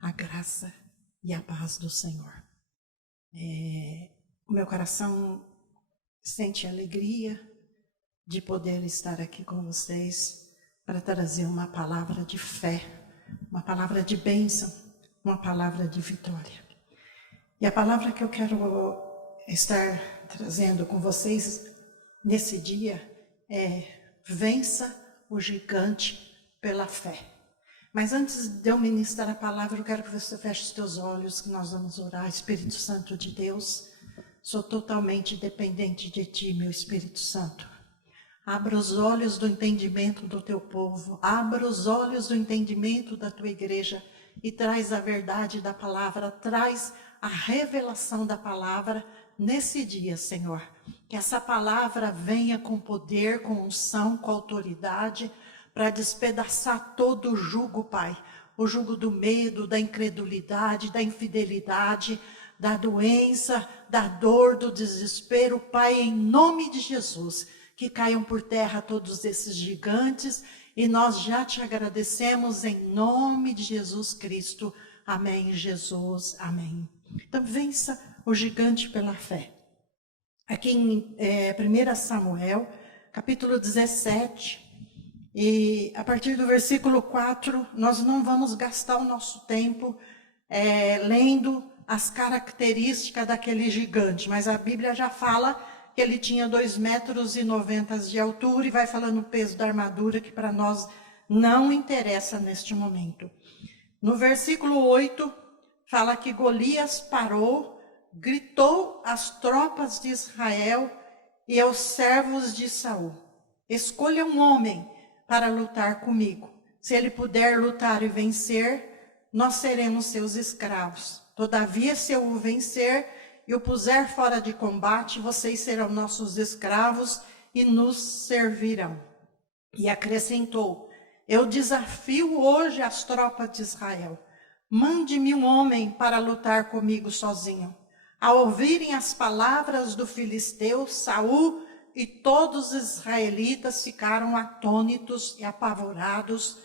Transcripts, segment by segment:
a graça e a paz do Senhor. O meu coração sente alegria de poder estar aqui com vocês para trazer uma palavra de fé, uma palavra de bênção, uma palavra de vitória. E a palavra que eu quero estar trazendo com vocês nesse dia é: vença o gigante pela fé. Mas antes de eu ministrar a palavra, eu quero que você feche os teus olhos, que nós vamos orar. Espírito Santo de Deus, sou totalmente dependente de Ti, meu Espírito Santo. Abra os olhos do entendimento do Teu povo, abra os olhos do entendimento da Tua igreja e traz a verdade da palavra, traz a revelação da palavra nesse dia, Senhor. Que essa palavra venha com poder, com unção, com autoridade, para despedaçar todo o jugo, Pai. O jugo do medo, da incredulidade, da infidelidade, da doença, da dor, do desespero. Pai, em nome de Jesus, que caiam por terra todos esses gigantes. E nós já te agradecemos em nome de Jesus Cristo. Amém, Jesus. Amém. Então, vença o gigante pela fé. Aqui em 1 Samuel, capítulo 17... E a partir do versículo 4, nós não vamos gastar o nosso tempo lendo as características daquele gigante. Mas a Bíblia já fala que ele tinha 2,90 metros de altura e vai falando o peso da armadura, que para nós não interessa neste momento. No versículo 8, fala que Golias parou, gritou às tropas de Israel e aos servos de Saul: escolha um homem para lutar comigo. Se ele puder lutar e vencer, nós seremos seus escravos. Todavia, se eu o vencer e o puser fora de combate, vocês serão nossos escravos e nos servirão. E acrescentou: eu desafio hoje as tropas de Israel. Mande-me um homem para lutar comigo sozinho. Ao ouvirem as palavras do filisteu, Saul e todos os israelitas ficaram atônitos e apavorados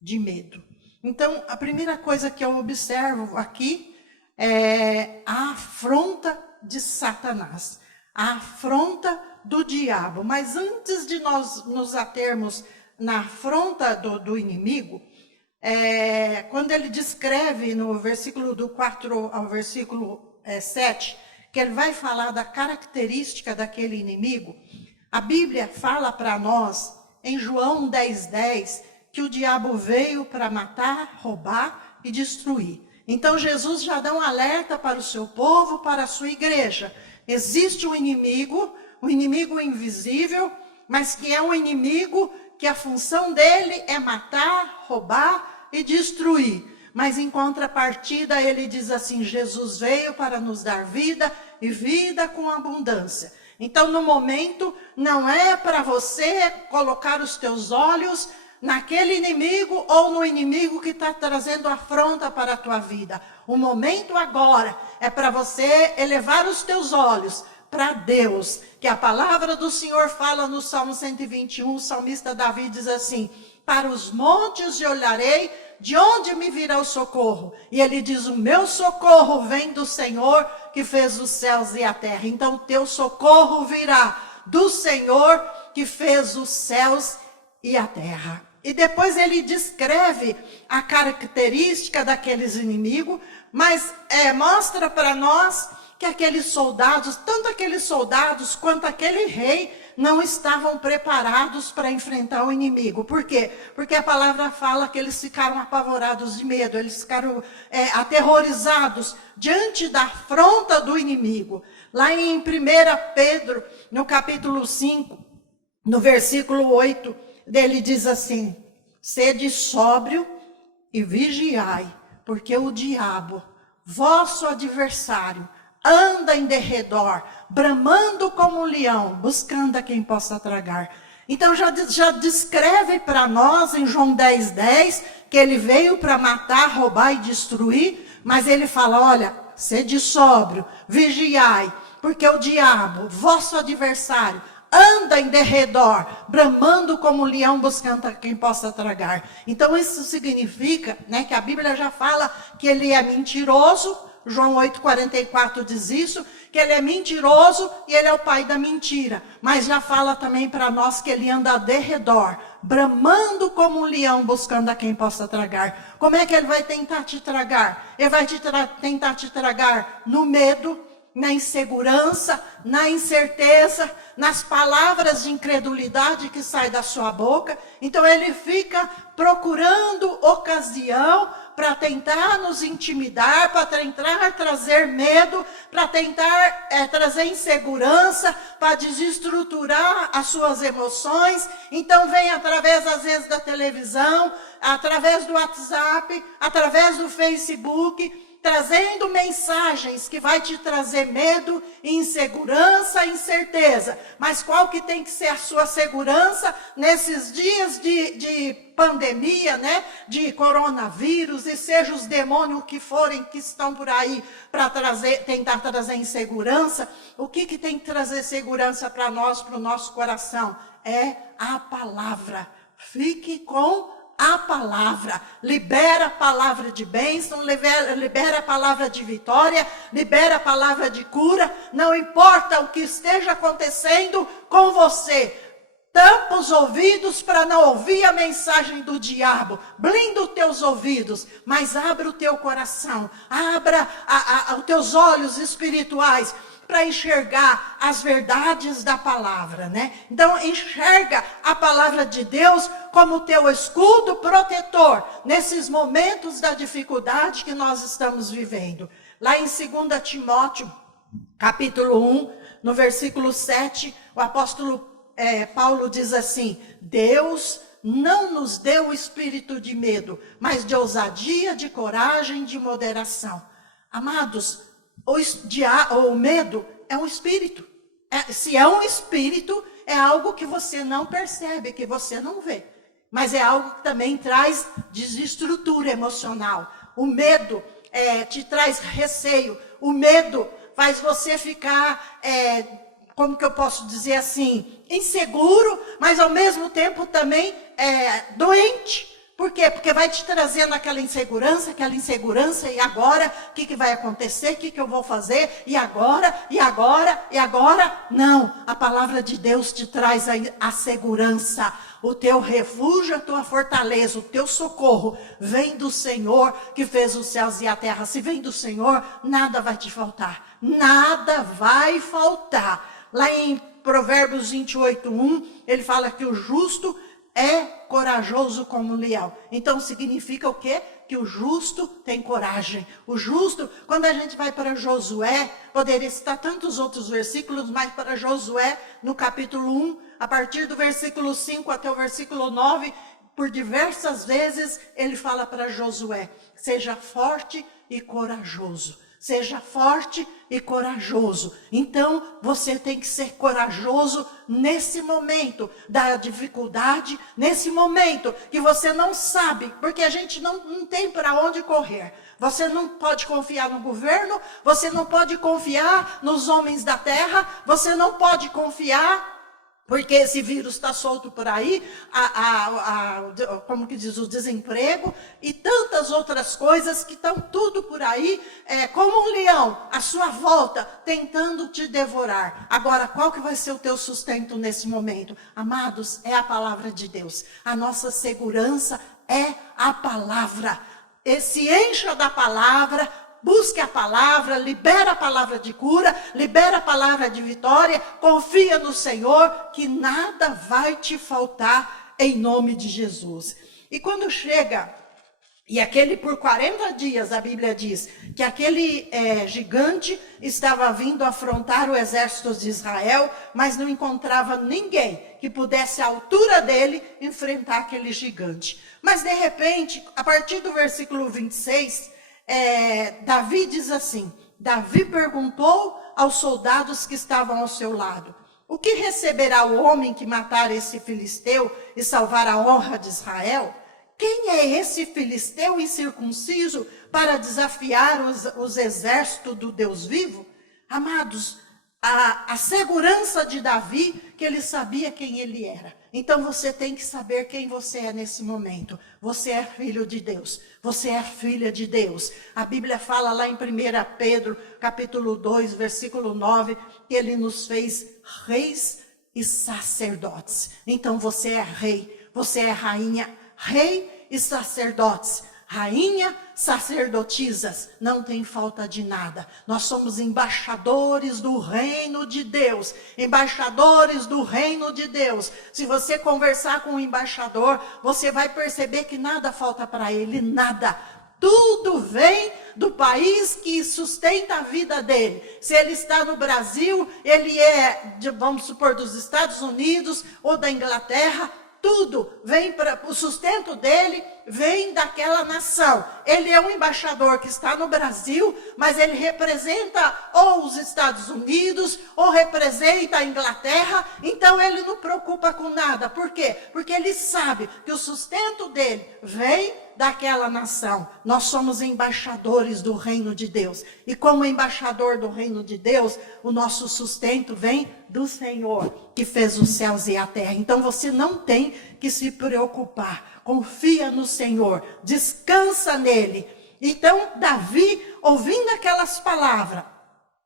de medo. Então, a primeira coisa que eu observo aqui é a afronta de Satanás, a afronta do diabo. Mas antes de nós nos atermos na afronta do inimigo, quando ele descreve no versículo do 4 ao versículo 7, que ele vai falar da característica daquele inimigo, a Bíblia fala para nós, em João 10:10, que o diabo veio para matar, roubar e destruir. Então Jesus já dá um alerta para o seu povo, para a sua igreja. Existe um inimigo invisível, mas que é um inimigo que a função dele é matar, roubar e destruir. Mas em contrapartida ele diz assim: Jesus veio para nos dar vida e vida com abundância. Então, no momento, não é para você colocar os teus olhos naquele inimigo ou no inimigo que está trazendo afronta para a tua vida. O momento agora é para você elevar os teus olhos para Deus, que a palavra do Senhor fala no Salmo 121, o salmista Davi diz assim: para os montes eu olharei, de onde me virá o socorro? E ele diz: o meu socorro vem do Senhor que fez os céus e a terra. Então o teu socorro virá do Senhor que fez os céus e a terra. E depois ele descreve a característica daqueles inimigos, mas mostra para nós que aqueles soldados, tanto aqueles soldados quanto aquele rei, não estavam preparados para enfrentar o inimigo. Por quê? Porque a palavra fala que eles ficaram apavorados de medo, eles ficaram aterrorizados diante da afronta do inimigo. Lá em 1 Pedro, no capítulo 5, no versículo 8, ele diz assim: sede sóbrio e vigiai, porque o diabo, vosso adversário, anda em derredor, bramando como um leão, buscando a quem possa tragar. Então já descreve para nós em João 10:10 que ele veio para matar, roubar e destruir, mas ele fala: olha, sede sóbrio, vigiai, porque o diabo, vosso adversário, anda em derredor, bramando como um leão buscando a quem possa tragar. Então isso significa, né, que a Bíblia já fala que ele é mentiroso. João 8,44 diz isso, que ele é mentiroso e ele é o pai da mentira. Mas já fala também para nós que ele anda a derredor, bramando como um leão buscando a quem possa tragar. Como é que ele vai tentar te tragar? Ele vai tentar te tragar no medo, na insegurança, na incerteza, nas palavras de incredulidade que saem da sua boca. Então ele fica procurando ocasião para tentar nos intimidar, para tentar trazer medo, para tentar trazer insegurança, para desestruturar as suas emoções. Então vem através, às vezes, da televisão, através do WhatsApp, através do Facebook, trazendo mensagens que vai te trazer medo, insegurança, incerteza. Mas qual que tem que ser a sua segurança nesses dias de pandemia, né? De coronavírus, e seja os demônios que forem, que estão por aí para tentar trazer insegurança. O que tem que trazer segurança para nós, para o nosso coração? É a palavra. Fique com a palavra, libera a palavra de bênção, libera a palavra de vitória, libera a palavra de cura. Não importa o que esteja acontecendo com você, tampa os ouvidos para não ouvir a mensagem do diabo, blinda os teus ouvidos, mas abra o teu coração, abra os teus olhos espirituais, para enxergar as verdades da palavra, né? Então, enxerga a palavra de Deus como teu escudo protetor, nesses momentos da dificuldade que nós estamos vivendo. Lá em 2 Timóteo, capítulo 1, no versículo 7, o apóstolo Paulo diz assim: Deus não nos deu o espírito de medo, mas de ousadia, de coragem, de moderação. Amados, o medo é um espírito. Se é um espírito, é algo que você não percebe, que você não vê. Mas é algo que também traz desestrutura emocional. O medo te traz receio. O medo faz você ficar, como que eu posso dizer assim, inseguro, mas ao mesmo tempo também doente. Por quê? Porque vai te trazendo aquela insegurança, e agora, o que vai acontecer, o que eu vou fazer, e agora. Não, a palavra de Deus te traz a segurança, o teu refúgio, a tua fortaleza, o teu socorro, vem do Senhor que fez os céus e a terra. Se vem do Senhor, nada vai te faltar, nada vai faltar. Lá em Provérbios 28:1, ele fala que o justo é corajoso como um leão. Então significa o quê? Que o justo tem coragem. O justo, quando a gente vai para Josué, poderia citar tantos outros versículos, mas para Josué, no capítulo 1, a partir do versículo 5 até o versículo 9, por diversas vezes ele fala para Josué: seja forte e corajoso. Seja forte e corajoso. Então, você tem que ser corajoso nesse momento da dificuldade, nesse momento que você não sabe, porque a gente não tem para onde correr. Você não pode confiar no governo, você não pode confiar nos homens da terra, você não pode confiar, porque esse vírus está solto por aí, como que diz, o desemprego e tantas outras coisas que estão tudo por aí, como um leão, à sua volta, tentando te devorar. Agora, qual que vai ser o teu sustento nesse momento? Amados, é a palavra de Deus. A nossa segurança é a palavra. Se encha da palavra, busque a palavra, libera a palavra de cura, libera a palavra de vitória, confia no Senhor, que nada vai te faltar em nome de Jesus. E quando chega, e aquele por 40 dias, a Bíblia diz, que aquele gigante estava vindo afrontar o exército de Israel, mas não encontrava ninguém que pudesse, à altura dele, enfrentar aquele gigante. Mas de repente, a partir do versículo 26, Davi diz assim: Davi perguntou aos soldados que estavam ao seu lado: o que receberá o homem que matar esse filisteu e salvar a honra de Israel? Quem é esse filisteu incircunciso para desafiar os exércitos do Deus vivo? Amados, a segurança de Davi, que ele sabia quem ele era. Então você tem que saber quem você é nesse momento. Você é filho de Deus. Você é filha de Deus. A Bíblia fala lá em 1 Pedro, capítulo 2, versículo 9, que ele nos fez reis e sacerdotes. Então você é rei, você é rainha, rei e sacerdotes. Rainha, sacerdotisas, não tem falta de nada. Nós somos embaixadores do reino de Deus. Embaixadores do reino de Deus. Se você conversar com o embaixador, você vai perceber que nada falta para ele, nada. Tudo vem do país que sustenta a vida dele. Se ele está no Brasil, ele é, vamos supor, dos Estados Unidos ou da Inglaterra, tudo vem para o sustento dele, vem daquela nação. Ele é um embaixador que está no Brasil, mas ele representa ou os Estados Unidos, ou representa a Inglaterra, então ele não preocupa com nada. Por quê? Porque ele sabe que o sustento dele vem daquela nação. Nós somos embaixadores do reino de Deus. E como embaixador do reino de Deus, o nosso sustento vem do Senhor, que fez os céus e a terra. Então você não tem que se preocupar. Confia no Senhor, descansa nele. Então Davi, ouvindo aquelas palavras,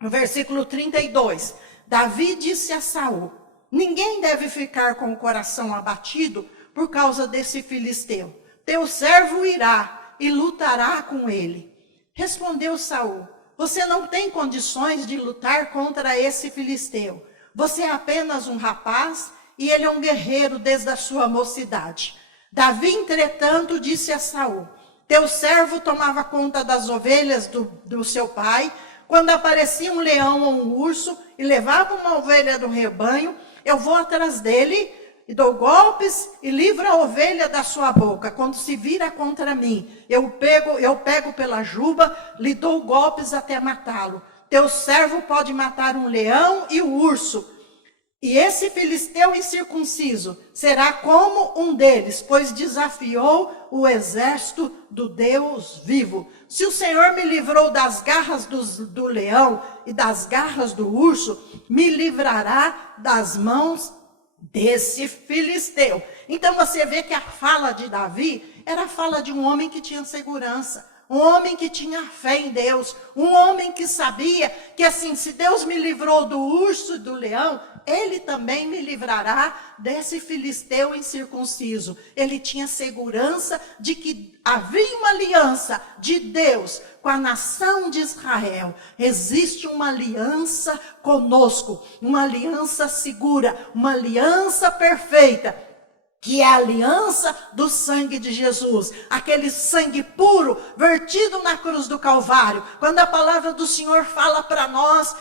no versículo 32, Davi disse a Saul: ninguém deve ficar com o coração abatido por causa desse filisteu. Teu servo irá e lutará com ele. Respondeu Saul: você não tem condições de lutar contra esse filisteu. Você é apenas um rapaz e ele é um guerreiro desde a sua mocidade. Davi, entretanto, disse a Saul: teu servo tomava conta das ovelhas do seu pai. Quando aparecia um leão ou um urso e levava uma ovelha do rebanho, eu vou atrás dele e dou golpes e livro a ovelha da sua boca. Quando se vira contra mim, eu pego pela juba, lhe dou golpes até matá-lo. Teu servo pode matar um leão e o urso. E esse filisteu incircunciso será como um deles, pois desafiou o exército do Deus vivo. Se o Senhor me livrou das garras do leão e das garras do urso, me livrará das mãos desse filisteu. Então você vê que a fala de Davi era a fala de um homem que tinha segurança, um homem que tinha fé em Deus, um homem que sabia que assim, se Deus me livrou do urso e do leão, ele também me livrará desse filisteu incircunciso. Ele tinha segurança de que havia uma aliança de Deus com a nação de Israel. Existe uma aliança conosco, uma aliança segura, uma aliança perfeita, que é a aliança do sangue de Jesus, aquele sangue puro vertido na cruz do Calvário. Quando a palavra do Senhor fala para nós,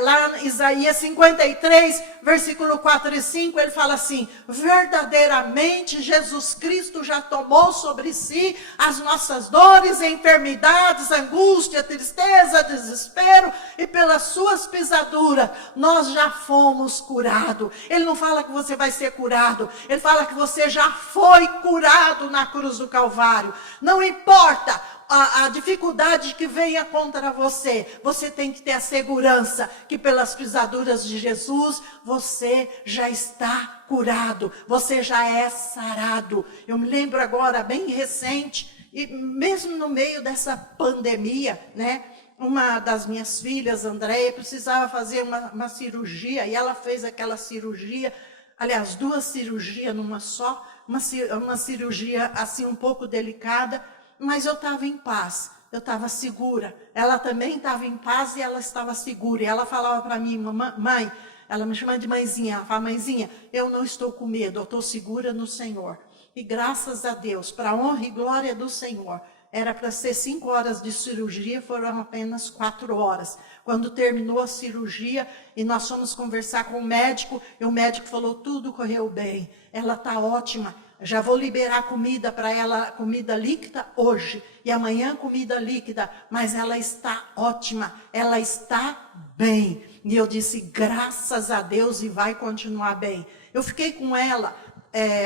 lá em Isaías 53, versículo 4 e 5, ele fala assim: verdadeiramente Jesus Cristo já tomou sobre si as nossas dores, enfermidades, angústia, tristeza, desespero, e pelas suas pisaduras nós já fomos curados. Ele não fala que você vai ser curado, ele fala que você já foi curado na cruz do Calvário. Não importa a dificuldade que venha contra você, você tem que ter a segurança que pelas pisaduras de Jesus, você já está curado, você já é sarado. Eu me lembro agora, bem recente, e mesmo no meio dessa pandemia, né? Uma das minhas filhas, Andréia, precisava fazer uma cirurgia, e ela fez aquela cirurgia, aliás, 2 cirurgias numa só, uma cirurgia assim um pouco delicada, mas eu estava em paz, eu estava segura. Ela também estava em paz e ela estava segura. E ela falava para mim: mãe, ela me chama de mãezinha, ela fala: mãezinha, eu não estou com medo, eu estou segura no Senhor. E graças a Deus, para a honra e glória do Senhor, era para ser 5 horas de cirurgia, foram apenas 4 horas. Quando terminou a cirurgia e nós fomos conversar com o médico, e o médico falou: tudo correu bem, ela está ótima. Já vou liberar comida para ela, comida líquida hoje. E amanhã comida líquida. Mas ela está ótima. Ela está bem. E eu disse: graças a Deus, e vai continuar bem. Eu fiquei com ela,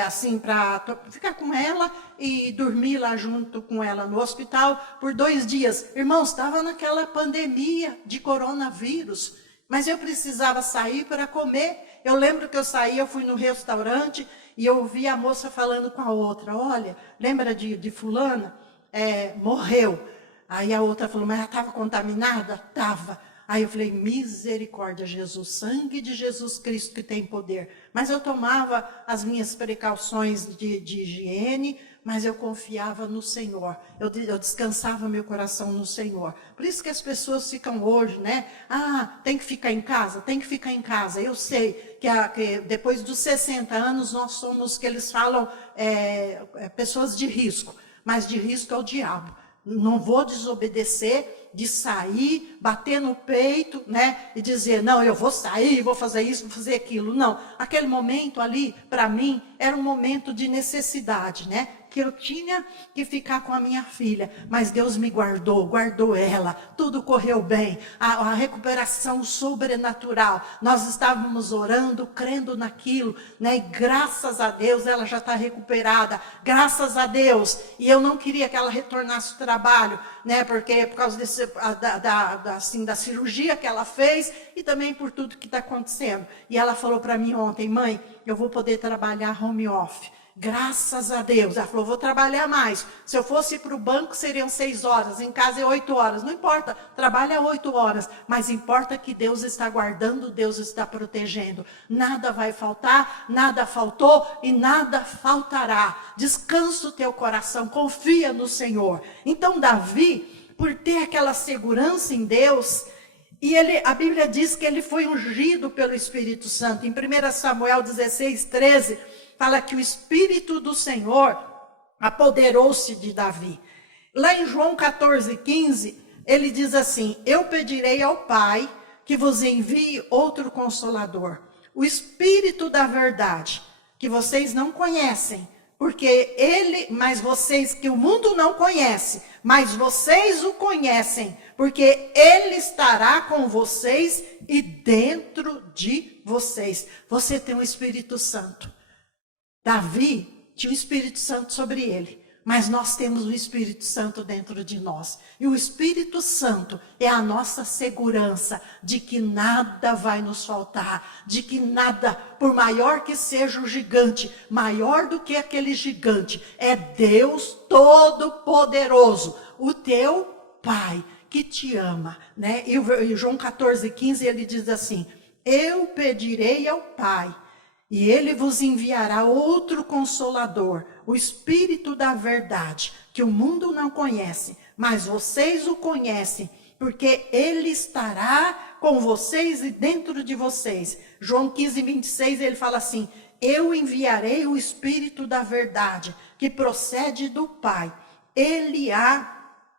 assim, para ficar com ela e dormir lá junto com ela no hospital por 2 dias. Irmãos, estava naquela pandemia de coronavírus. Mas eu precisava sair para comer. Eu lembro que eu saí, eu fui no restaurante e eu ouvi a moça falando com a outra, olha, lembra de fulana? Morreu. Aí a outra falou, mas ela estava contaminada? Estava. Aí eu falei, misericórdia, Jesus, sangue de Jesus Cristo que tem poder. Mas eu tomava as minhas precauções de higiene, mas eu confiava no Senhor. Eu descansava meu coração no Senhor. Por isso que as pessoas ficam hoje, né? Ah, tem que ficar em casa? Tem que ficar em casa. Eu sei que depois dos 60 anos nós somos, que eles falam, pessoas de risco. Mas de risco é o diabo. Não vou desobedecer de sair, bater no peito, né? E dizer, não, eu vou sair, vou fazer isso, vou fazer aquilo. Não, aquele momento ali, para mim, era um momento de necessidade, né? Que eu tinha que ficar com a minha filha. Mas Deus me guardou ela. Tudo correu bem. A recuperação sobrenatural. Nós estávamos orando, crendo naquilo, né? E graças a Deus ela já está recuperada. Graças a Deus. E eu não queria que ela retornasse ao trabalho, né? Porque por causa da cirurgia que ela fez e também por tudo que está acontecendo. E ela falou para mim ontem, mãe, eu vou poder trabalhar home office. Graças a Deus. Ela falou, vou trabalhar mais. Se eu fosse para o banco, seriam 6 horas. Em casa é 8 horas. Não importa, trabalha 8 horas. Mas importa que Deus está guardando, Deus está protegendo. Nada vai faltar, nada faltou e nada faltará. Descansa o teu coração, confia no Senhor. Então Davi, por ter aquela segurança em Deus, e a Bíblia diz que ele foi ungido pelo Espírito Santo. Em 1 Samuel 16, 13... fala que o Espírito do Senhor apoderou-se de Davi. Lá em João 14, 15, ele diz assim, eu pedirei ao Pai que vos envie outro Consolador, o Espírito da verdade, que vocês não conhecem, porque mas vocês, que o mundo não conhece, mas vocês o conhecem, porque ele estará com vocês e dentro de vocês. Você tem o Espírito Santo. Davi tinha o Espírito Santo sobre ele, mas nós temos o Espírito Santo dentro de nós. E o Espírito Santo é a nossa segurança de que nada vai nos faltar, de que nada, por maior que seja o gigante, maior do que aquele gigante, é Deus Todo-Poderoso, o teu Pai que te ama, né? E João 14, 15, ele diz assim, eu pedirei ao Pai, e ele vos enviará outro Consolador, o Espírito da verdade, que o mundo não conhece, mas vocês o conhecem, porque ele estará com vocês e dentro de vocês. João 15, 26, ele fala assim, eu enviarei o Espírito da verdade, que procede do Pai. Ele há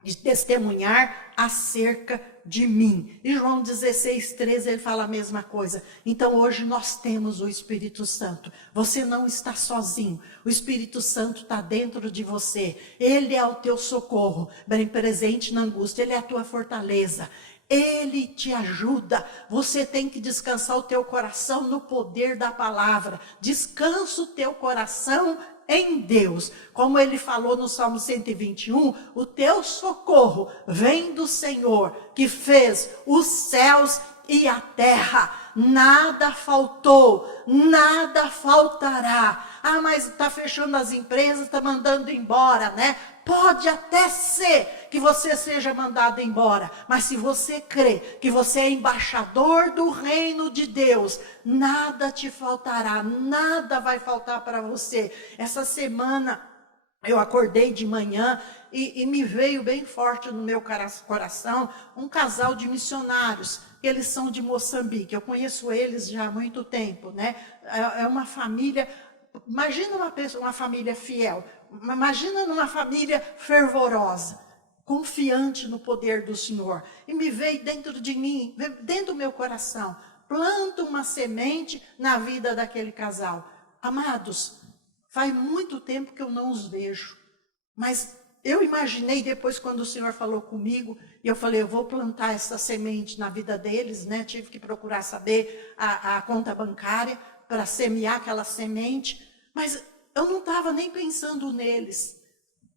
de testemunhar acerca de mim. E João 16, 13, ele fala a mesma coisa. Então hoje nós temos o Espírito Santo. Você não está sozinho. O Espírito Santo está dentro de você. Ele é o teu socorro, bem presente na angústia. Ele é a tua fortaleza. Ele te ajuda. Você tem que descansar o teu coração no poder da palavra. Descansa o teu coração em Deus. Como ele falou no Salmo 121, o teu socorro vem do Senhor, que fez os céus e a terra. Nada faltou, nada faltará. Ah, mas está fechando as empresas, está mandando embora, né? Pode até ser que você seja mandado embora, mas se você crê que você é embaixador do reino de Deus, nada te faltará, nada vai faltar para você. Essa semana eu acordei de manhã e me veio bem forte no meu coração um casal de missionários. Eles são de Moçambique, eu conheço eles já há muito tempo, né? É uma família, imagina uma família fiel, imagina numa família fervorosa, confiante no poder do Senhor. E me veio dentro de mim, dentro do meu coração, planta uma semente na vida daquele casal. Amados, faz muito tempo que eu não os vejo, mas eu imaginei depois quando o Senhor falou comigo, e eu falei, eu vou plantar essa semente na vida deles, né? Tive que procurar saber a conta bancária para semear aquela semente, mas eu não estava nem pensando neles,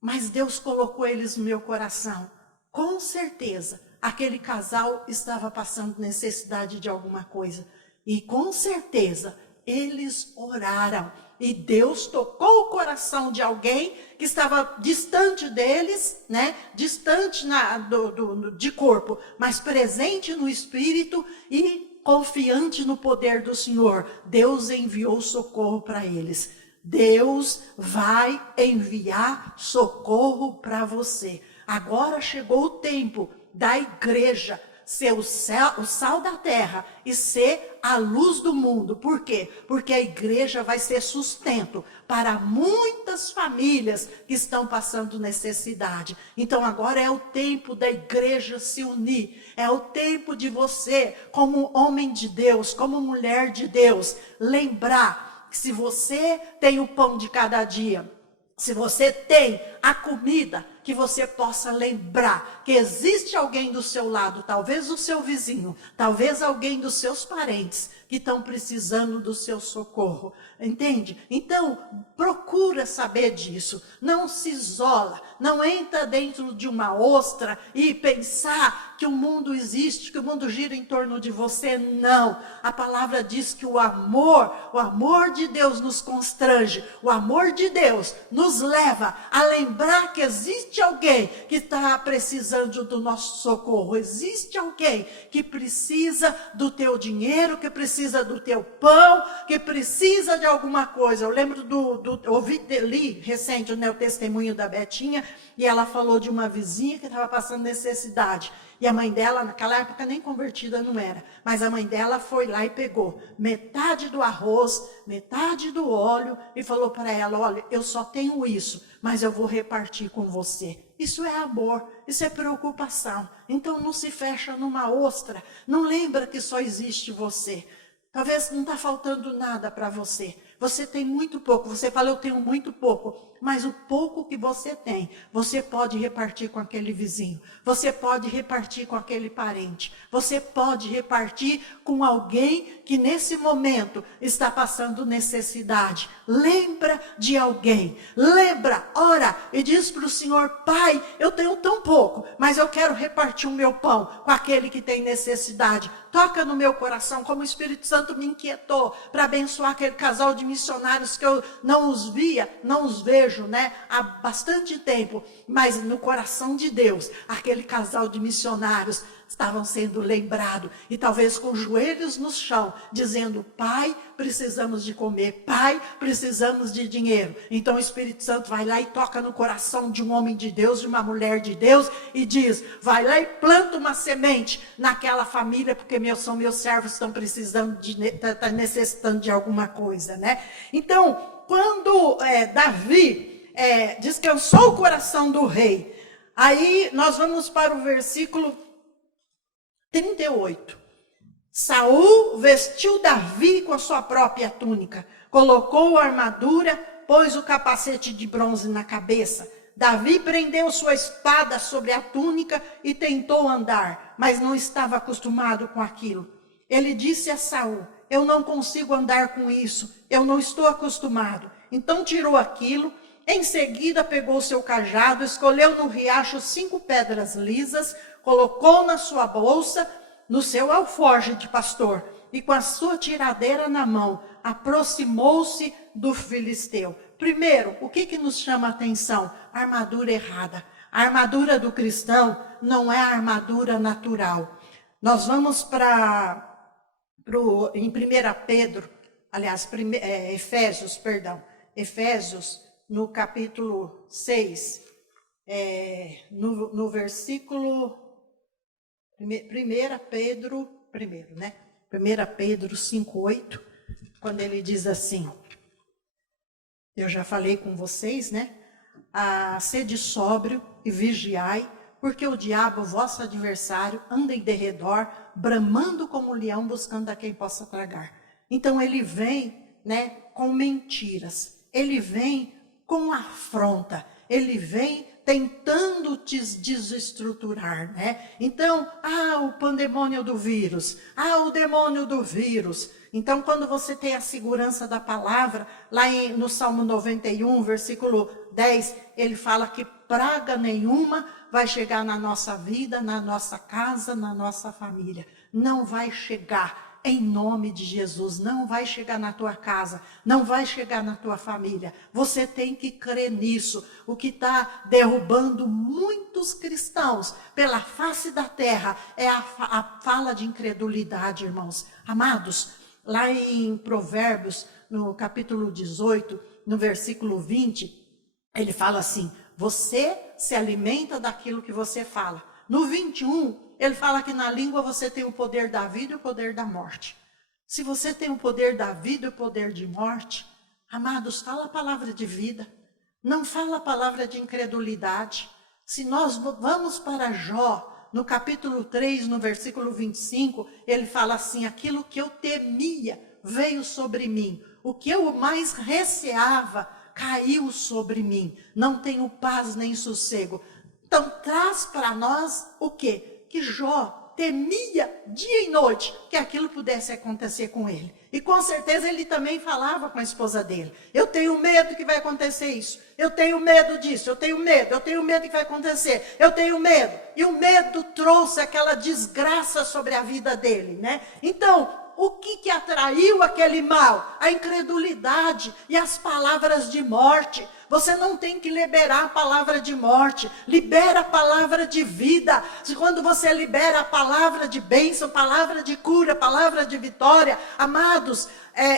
mas Deus colocou eles no meu coração. Com certeza, aquele casal estava passando necessidade de alguma coisa. E com certeza, eles oraram. E Deus tocou o coração de alguém que estava distante deles, né? Distante de corpo, mas presente no espírito e confiante no poder do Senhor. Deus enviou socorro para eles. Deus vai enviar socorro para você. Agora chegou o tempo da igreja ser o sal da terra e ser a luz do mundo. Por quê? Porque a igreja vai ser sustento para muitas famílias que estão passando necessidade. Então agora é o tempo da igreja se unir. É o tempo de você, como homem de Deus, como mulher de Deus, lembrar que se você tem o pão de cada dia, se você tem a comida, que você possa lembrar que existe alguém do seu lado, talvez o seu vizinho, talvez alguém dos seus parentes, que estão precisando do seu socorro. Entende? Então, procura saber disso. Não se isola. Não entra dentro de uma ostra e pensar que o mundo existe, que o mundo gira em torno de você. Não. A palavra diz que o amor de Deus nos constrange. O amor de Deus nos leva a lembrar que existe alguém que está precisando do nosso socorro. Existe alguém que precisa do teu dinheiro, que precisa do teu pão, que precisa de alguma coisa. Eu lembro li recente, né, o testemunho da Betinha, e ela falou de uma vizinha que estava passando necessidade. E a mãe dela, naquela época nem convertida não era, mas a mãe dela foi lá e pegou metade do arroz, metade do óleo e falou para ela: olha, eu só tenho isso, mas eu vou repartir com você. Isso é amor, isso é preocupação. Então não se fecha numa ostra, não lembra que só existe você. Talvez não está faltando nada para você. Você tem muito pouco. Você fala, eu tenho muito pouco. Mas o pouco que você tem, você pode repartir com aquele vizinho. Você pode repartir com aquele parente. Você pode repartir com alguém que nesse momento está passando necessidade. Lembra de alguém. Lembra, ora e diz para o Senhor: Pai, eu tenho tão pouco, mas eu quero repartir o meu pão com aquele que tem necessidade. Toca no meu coração, como o Espírito Santo me inquietou para abençoar aquele casal de missionários que eu não os via, não os vejo, né, há bastante tempo, mas no coração de Deus, aquele casal de missionários estavam sendo lembrados, e talvez com joelhos no chão, dizendo: Pai, precisamos de comer, Pai, precisamos de dinheiro. Então o Espírito Santo vai lá e toca no coração de um homem de Deus, de uma mulher de Deus, e diz: vai lá e planta uma semente naquela família, porque são meus servos, estão precisando, estão necessitando de alguma coisa, né? Então, quando Davi descansou o coração do rei, aí nós vamos para o versículo 38. Saul vestiu Davi com a sua própria túnica, colocou a armadura, pôs o capacete de bronze na cabeça. Davi prendeu sua espada sobre a túnica e tentou andar, mas não estava acostumado com aquilo. Ele disse a Saul: eu não consigo andar com isso, eu não estou acostumado. Então tirou aquilo, em seguida pegou seu cajado, escolheu no riacho 5 pedras lisas, colocou na sua bolsa, no seu alforje de pastor, e com a sua tiradeira na mão, aproximou-se do filisteu. Primeiro, o que nos chama a atenção? A armadura errada. A armadura do cristão não é a armadura natural. Nós vamos em 1 Pedro, aliás, Efésios, no capítulo 6, no versículo 1 Pedro 5:8, quando ele diz assim, eu já falei com vocês, né? Sede sóbrio e vigiai, porque o diabo, vosso adversário, anda em derredor, bramando como um leão, buscando a quem possa tragar. Então ele vem, né, com mentiras, ele vem com afronta, ele vem tentando te desestruturar, né? Então, o pandemônio do vírus, o demônio do vírus. Então, quando você tem a segurança da palavra, lá no Salmo 91, versículo 10, ele fala que praga nenhuma vai chegar na nossa vida, na nossa casa, na nossa família. Não vai chegar. Em nome de Jesus, não vai chegar na tua casa, não vai chegar na tua família. Você tem que crer nisso. O que está derrubando muitos cristãos pela face da terra é a fala de incredulidade, irmãos. Amados, lá em Provérbios, no capítulo 18, no versículo 20, ele fala assim: você se alimenta daquilo que você fala. No 21, ele fala que na língua você tem o poder da vida e o poder da morte. Se você tem o poder da vida e o poder de morte, amados, fala a palavra de vida. Não fala a palavra de incredulidade. Se nós vamos para Jó, no capítulo 3, no versículo 25, ele fala assim: aquilo que eu temia veio sobre mim. O que eu mais receava caiu sobre mim. Não tenho paz nem sossego. Então traz para nós o quê? Que Jó temia dia e noite que aquilo pudesse acontecer com ele. E com certeza ele também falava com a esposa dele: eu tenho medo que vai acontecer isso, eu tenho medo disso, eu tenho medo que vai acontecer, eu tenho medo. E o medo trouxe aquela desgraça sobre a vida dele, né? Então, o que atraiu aquele mal? A incredulidade e as palavras de morte. Você não tem que liberar a palavra de morte, libera a palavra de vida. Quando você libera a palavra de bênção, palavra de cura, palavra de vitória, amados,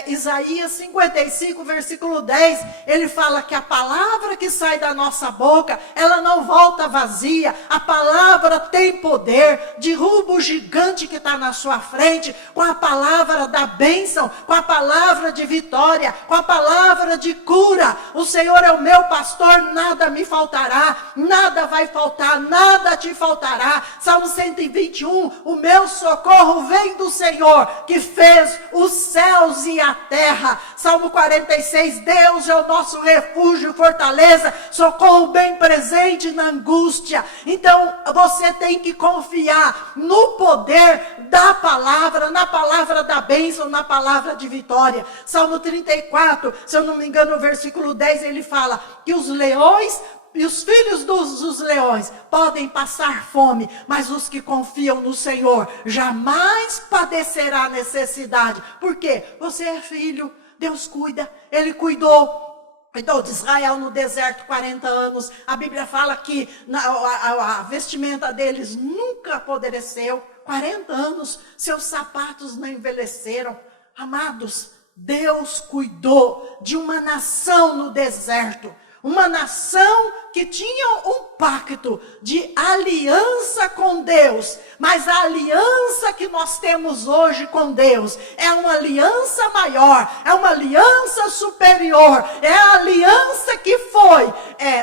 Isaías 55, versículo 10, ele fala que a palavra que sai da nossa boca, ela não volta vazia. A palavra tem poder, derruba o gigante que está na sua frente, com a palavra da bênção, com a palavra de vitória, com a palavra de cura. O Senhor é o meu pastor, nada me faltará, nada vai faltar, nada te faltará. Salmo 121, o meu socorro vem do Senhor, que fez os céus e a terra. Salmo 46, Deus é o nosso refúgio, fortaleza, socorro bem presente na angústia. Então você tem que confiar no poder da palavra, na palavra da bênção, na palavra de vitória. Salmo 34, se eu não me engano, no versículo 10, ele fala que os leões e os filhos dos leões podem passar fome, mas os que confiam no Senhor jamais padecerá necessidade. Por quê? Você é filho, Deus cuida, Ele cuidou de Israel no deserto 40 anos. A Bíblia fala que a vestimenta deles nunca apodreceu. 40 anos, seus sapatos não envelheceram. Amados, Deus cuidou de uma nação no deserto. Uma nação que tinha um pacto de aliança com Deus. Mas a aliança que nós temos hoje com Deus é uma aliança maior, é uma aliança superior. É a aliança que foi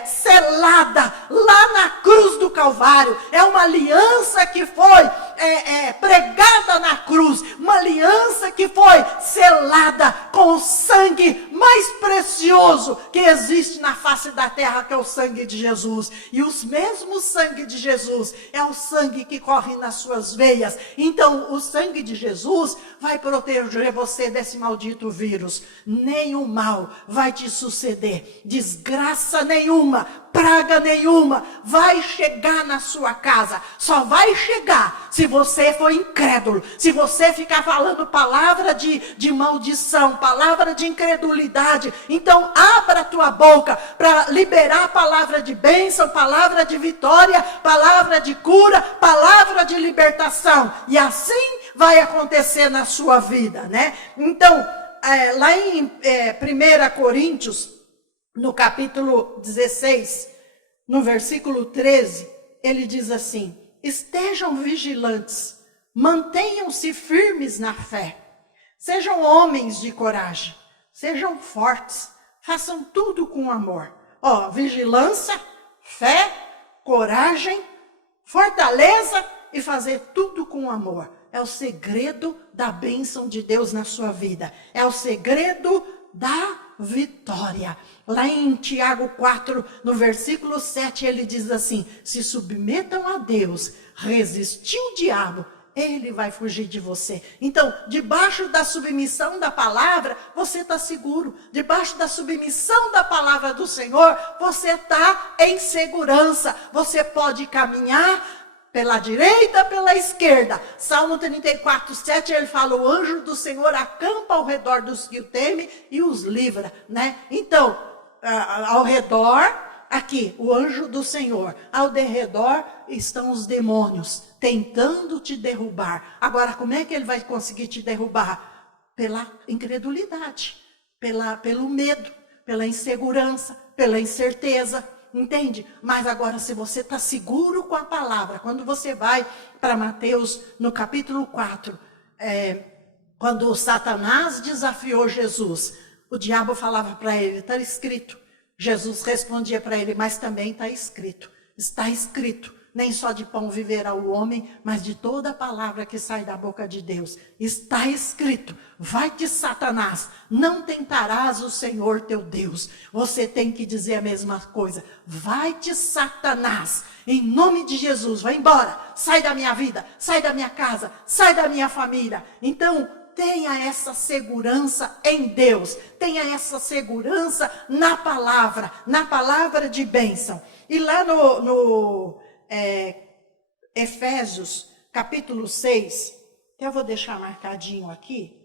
selada lá na cruz do Calvário. É uma aliança que foi pregada na cruz. Uma aliança que foi selada com o sangue mais precioso que existe na face da terra, que é o sangue de Jesus. E o mesmo sangue de Jesus é o sangue que corre nas suas veias. Então o sangue de Jesus vai proteger você desse maldito vírus. Nenhum mal vai te suceder, desgraça nenhuma, praga nenhuma vai chegar na sua casa. Só vai chegar se você for incrédulo, se você ficar falando palavra de maldição, palavra de incredulidade. Então abra a tua boca para liberar a palavra de bênção, palavra de vitória, palavra de cura, palavra de libertação. E assim vai acontecer na sua vida, né? Então, lá em 1 Coríntios, no capítulo 16, no versículo 13, ele diz assim: estejam vigilantes, mantenham-se firmes na fé, sejam homens de coragem, sejam fortes, façam tudo com amor. Vigilância, fé, coragem, fortaleza e fazer tudo com amor. É o segredo da bênção de Deus na sua vida. É o segredo da vitória. Lá em Tiago 4, no versículo 7, ele diz assim: se submetam a Deus, resistir o diabo, ele vai fugir de você. Então, debaixo da submissão da palavra, você está seguro. Debaixo da submissão da palavra do Senhor, você está em segurança. Você pode caminhar pela direita, pela esquerda. Salmo 34, 7, ele fala, o anjo do Senhor acampa ao redor dos que o temem e os livra, né? Então, ao redor, aqui, o anjo do Senhor. Ao derredor estão os demônios, tentando te derrubar. Agora, como é que ele vai conseguir te derrubar? Pela incredulidade, pelo medo, pela insegurança, pela incerteza. Entende? Mas agora, se você está seguro com a palavra, quando você vai para Mateus, no capítulo 4, quando Satanás desafiou Jesus, o diabo falava para ele, está escrito. Jesus respondia para ele, mas também está escrito. Está escrito, nem só de pão viverá o homem, mas de toda a palavra que sai da boca de Deus. Está escrito, vai-te Satanás, não tentarás o Senhor teu Deus. Você tem que dizer a mesma coisa, vai-te Satanás, em nome de Jesus, vai embora, sai da minha vida, sai da minha casa, sai da minha família. Então, tenha essa segurança em Deus, tenha essa segurança na palavra de bênção. E lá no Efésios, capítulo 6, eu vou deixar marcadinho aqui,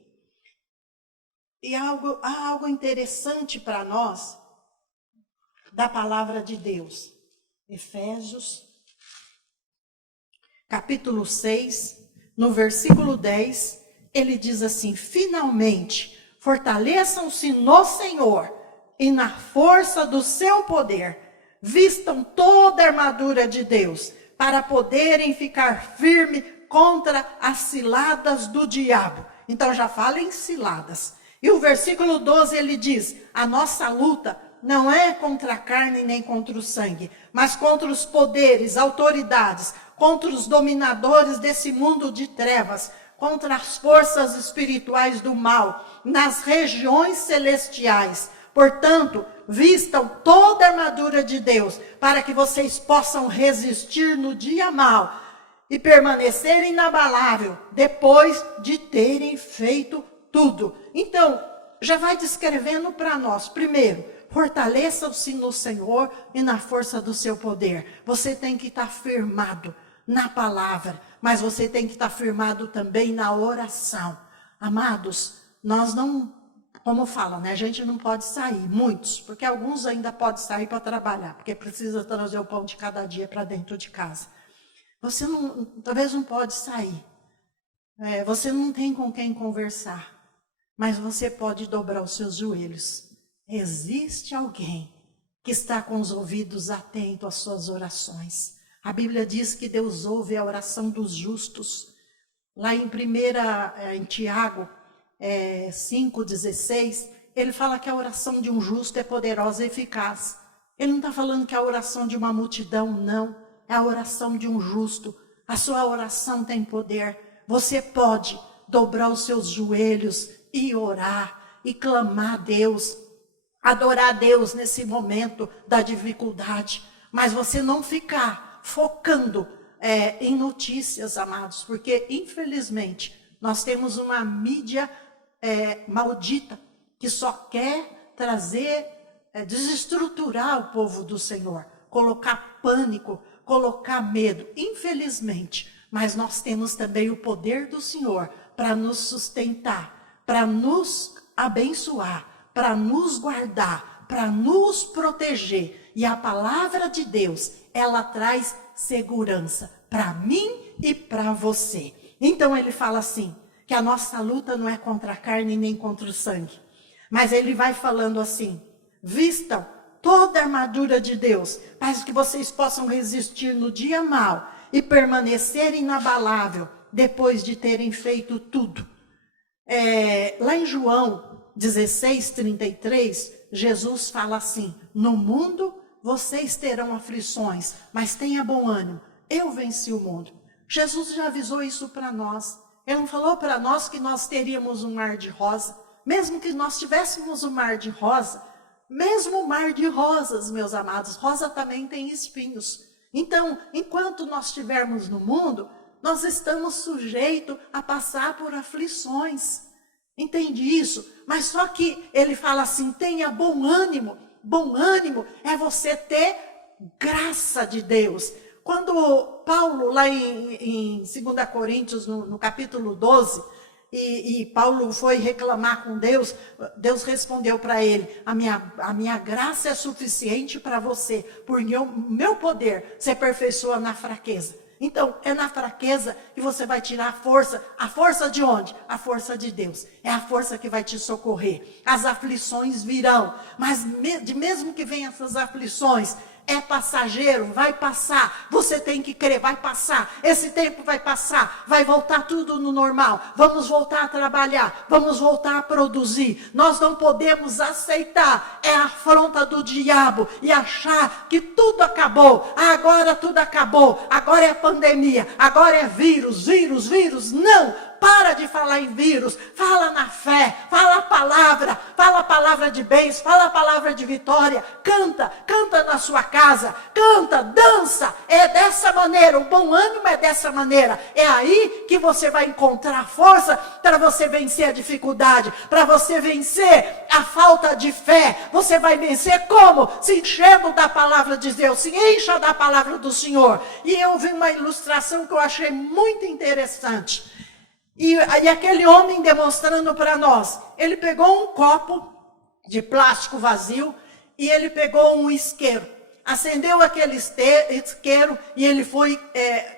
e há algo interessante para nós, da palavra de Deus. Efésios, capítulo 6, no versículo 10, ele diz assim, finalmente, fortaleçam-se no Senhor e na força do seu poder, vistam toda a armadura de Deus, para poderem ficar firme contra as ciladas do diabo. Então já fala em ciladas. E o versículo 12 ele diz, a nossa luta não é contra a carne nem contra o sangue, mas contra os poderes, autoridades, contra os dominadores desse mundo de trevas, contra as forças espirituais do mal, nas regiões celestiais. Portanto, vistam toda a armadura de Deus, para que vocês possam resistir no dia mau e permanecer inabalável, depois de terem feito tudo. Então, já vai descrevendo para nós. Primeiro, fortaleçam-se no Senhor e na força do seu poder. Você tem que estar firmado na palavra, mas você tem que estar firmado também na oração. Amados, nós não, como falam, né? A gente não pode sair, muitos, porque alguns ainda podem sair para trabalhar, porque precisa trazer o pão de cada dia para dentro de casa. Você não, talvez não pode sair, você não tem com quem conversar, mas você pode dobrar os seus joelhos. Existe alguém que está com os ouvidos atentos às suas orações. A Bíblia diz que Deus ouve a oração dos justos. Lá em Tiago 5,16, ele fala que a oração de um justo é poderosa e eficaz. Ele não está falando que é a oração de uma multidão, não. É a oração de um justo. A sua oração tem poder. Você pode dobrar os seus joelhos e orar, e clamar a Deus, adorar a Deus nesse momento da dificuldade. Mas você não ficar focando em notícias, amados, porque infelizmente nós temos uma mídia maldita que só quer trazer, desestruturar o povo do Senhor, colocar pânico, colocar medo, infelizmente. Mas nós temos também o poder do Senhor para nos sustentar, para nos abençoar, para nos guardar, para nos proteger. E a palavra de Deus, ela traz segurança para mim e para você. Então ele fala assim, que a nossa luta não é contra a carne nem contra o sangue. Mas ele vai falando assim, vistam toda a armadura de Deus, para que vocês possam resistir no dia mau e permanecer inabalável depois de terem feito tudo. Lá em João 16:33, Jesus fala assim, no mundo vocês terão aflições, mas tenha bom ânimo, eu venci o mundo. Jesus já avisou isso para nós. Ele não falou para nós que nós teríamos um mar de rosa. Mesmo que nós tivéssemos um mar de rosa, mesmo o mar de rosas, meus amados, rosa também tem espinhos. Então, enquanto nós estivermos no mundo, nós estamos sujeitos a passar por aflições. Entende isso? Mas só que ele fala assim, tenha bom ânimo. Bom ânimo é você ter graça de Deus. Quando Paulo, lá em 2 Coríntios, no capítulo 12, e Paulo foi reclamar com Deus, Deus respondeu para ele, a minha graça é suficiente para você, porque o meu poder se aperfeiçoa na fraqueza. Então, é na fraqueza que você vai tirar a força. A força de onde? A força de Deus. É a força que vai te socorrer. As aflições virão, mas mesmo que venham essas aflições, é passageiro, vai passar. Você tem que crer, vai passar. Esse tempo vai passar, vai voltar tudo no normal. Vamos voltar a trabalhar, vamos voltar a produzir. Nós não podemos aceitar a afronta do diabo e achar que tudo acabou. Agora tudo acabou, agora é pandemia, agora é vírus. Não! Para de falar em vírus, fala na fé, fala a palavra de bens, fala a palavra de vitória, canta na sua casa, canta, dança, é dessa maneira, o bom ânimo é dessa maneira, é aí que você vai encontrar força para você vencer a dificuldade, para você vencer a falta de fé. Você vai vencer como? Se enchendo da palavra de Deus, se encha da palavra do Senhor. E eu vi uma ilustração que eu achei muito interessante. E aquele homem demonstrando para nós, ele pegou um copo de plástico vazio e ele pegou um isqueiro, acendeu aquele isqueiro e ele foi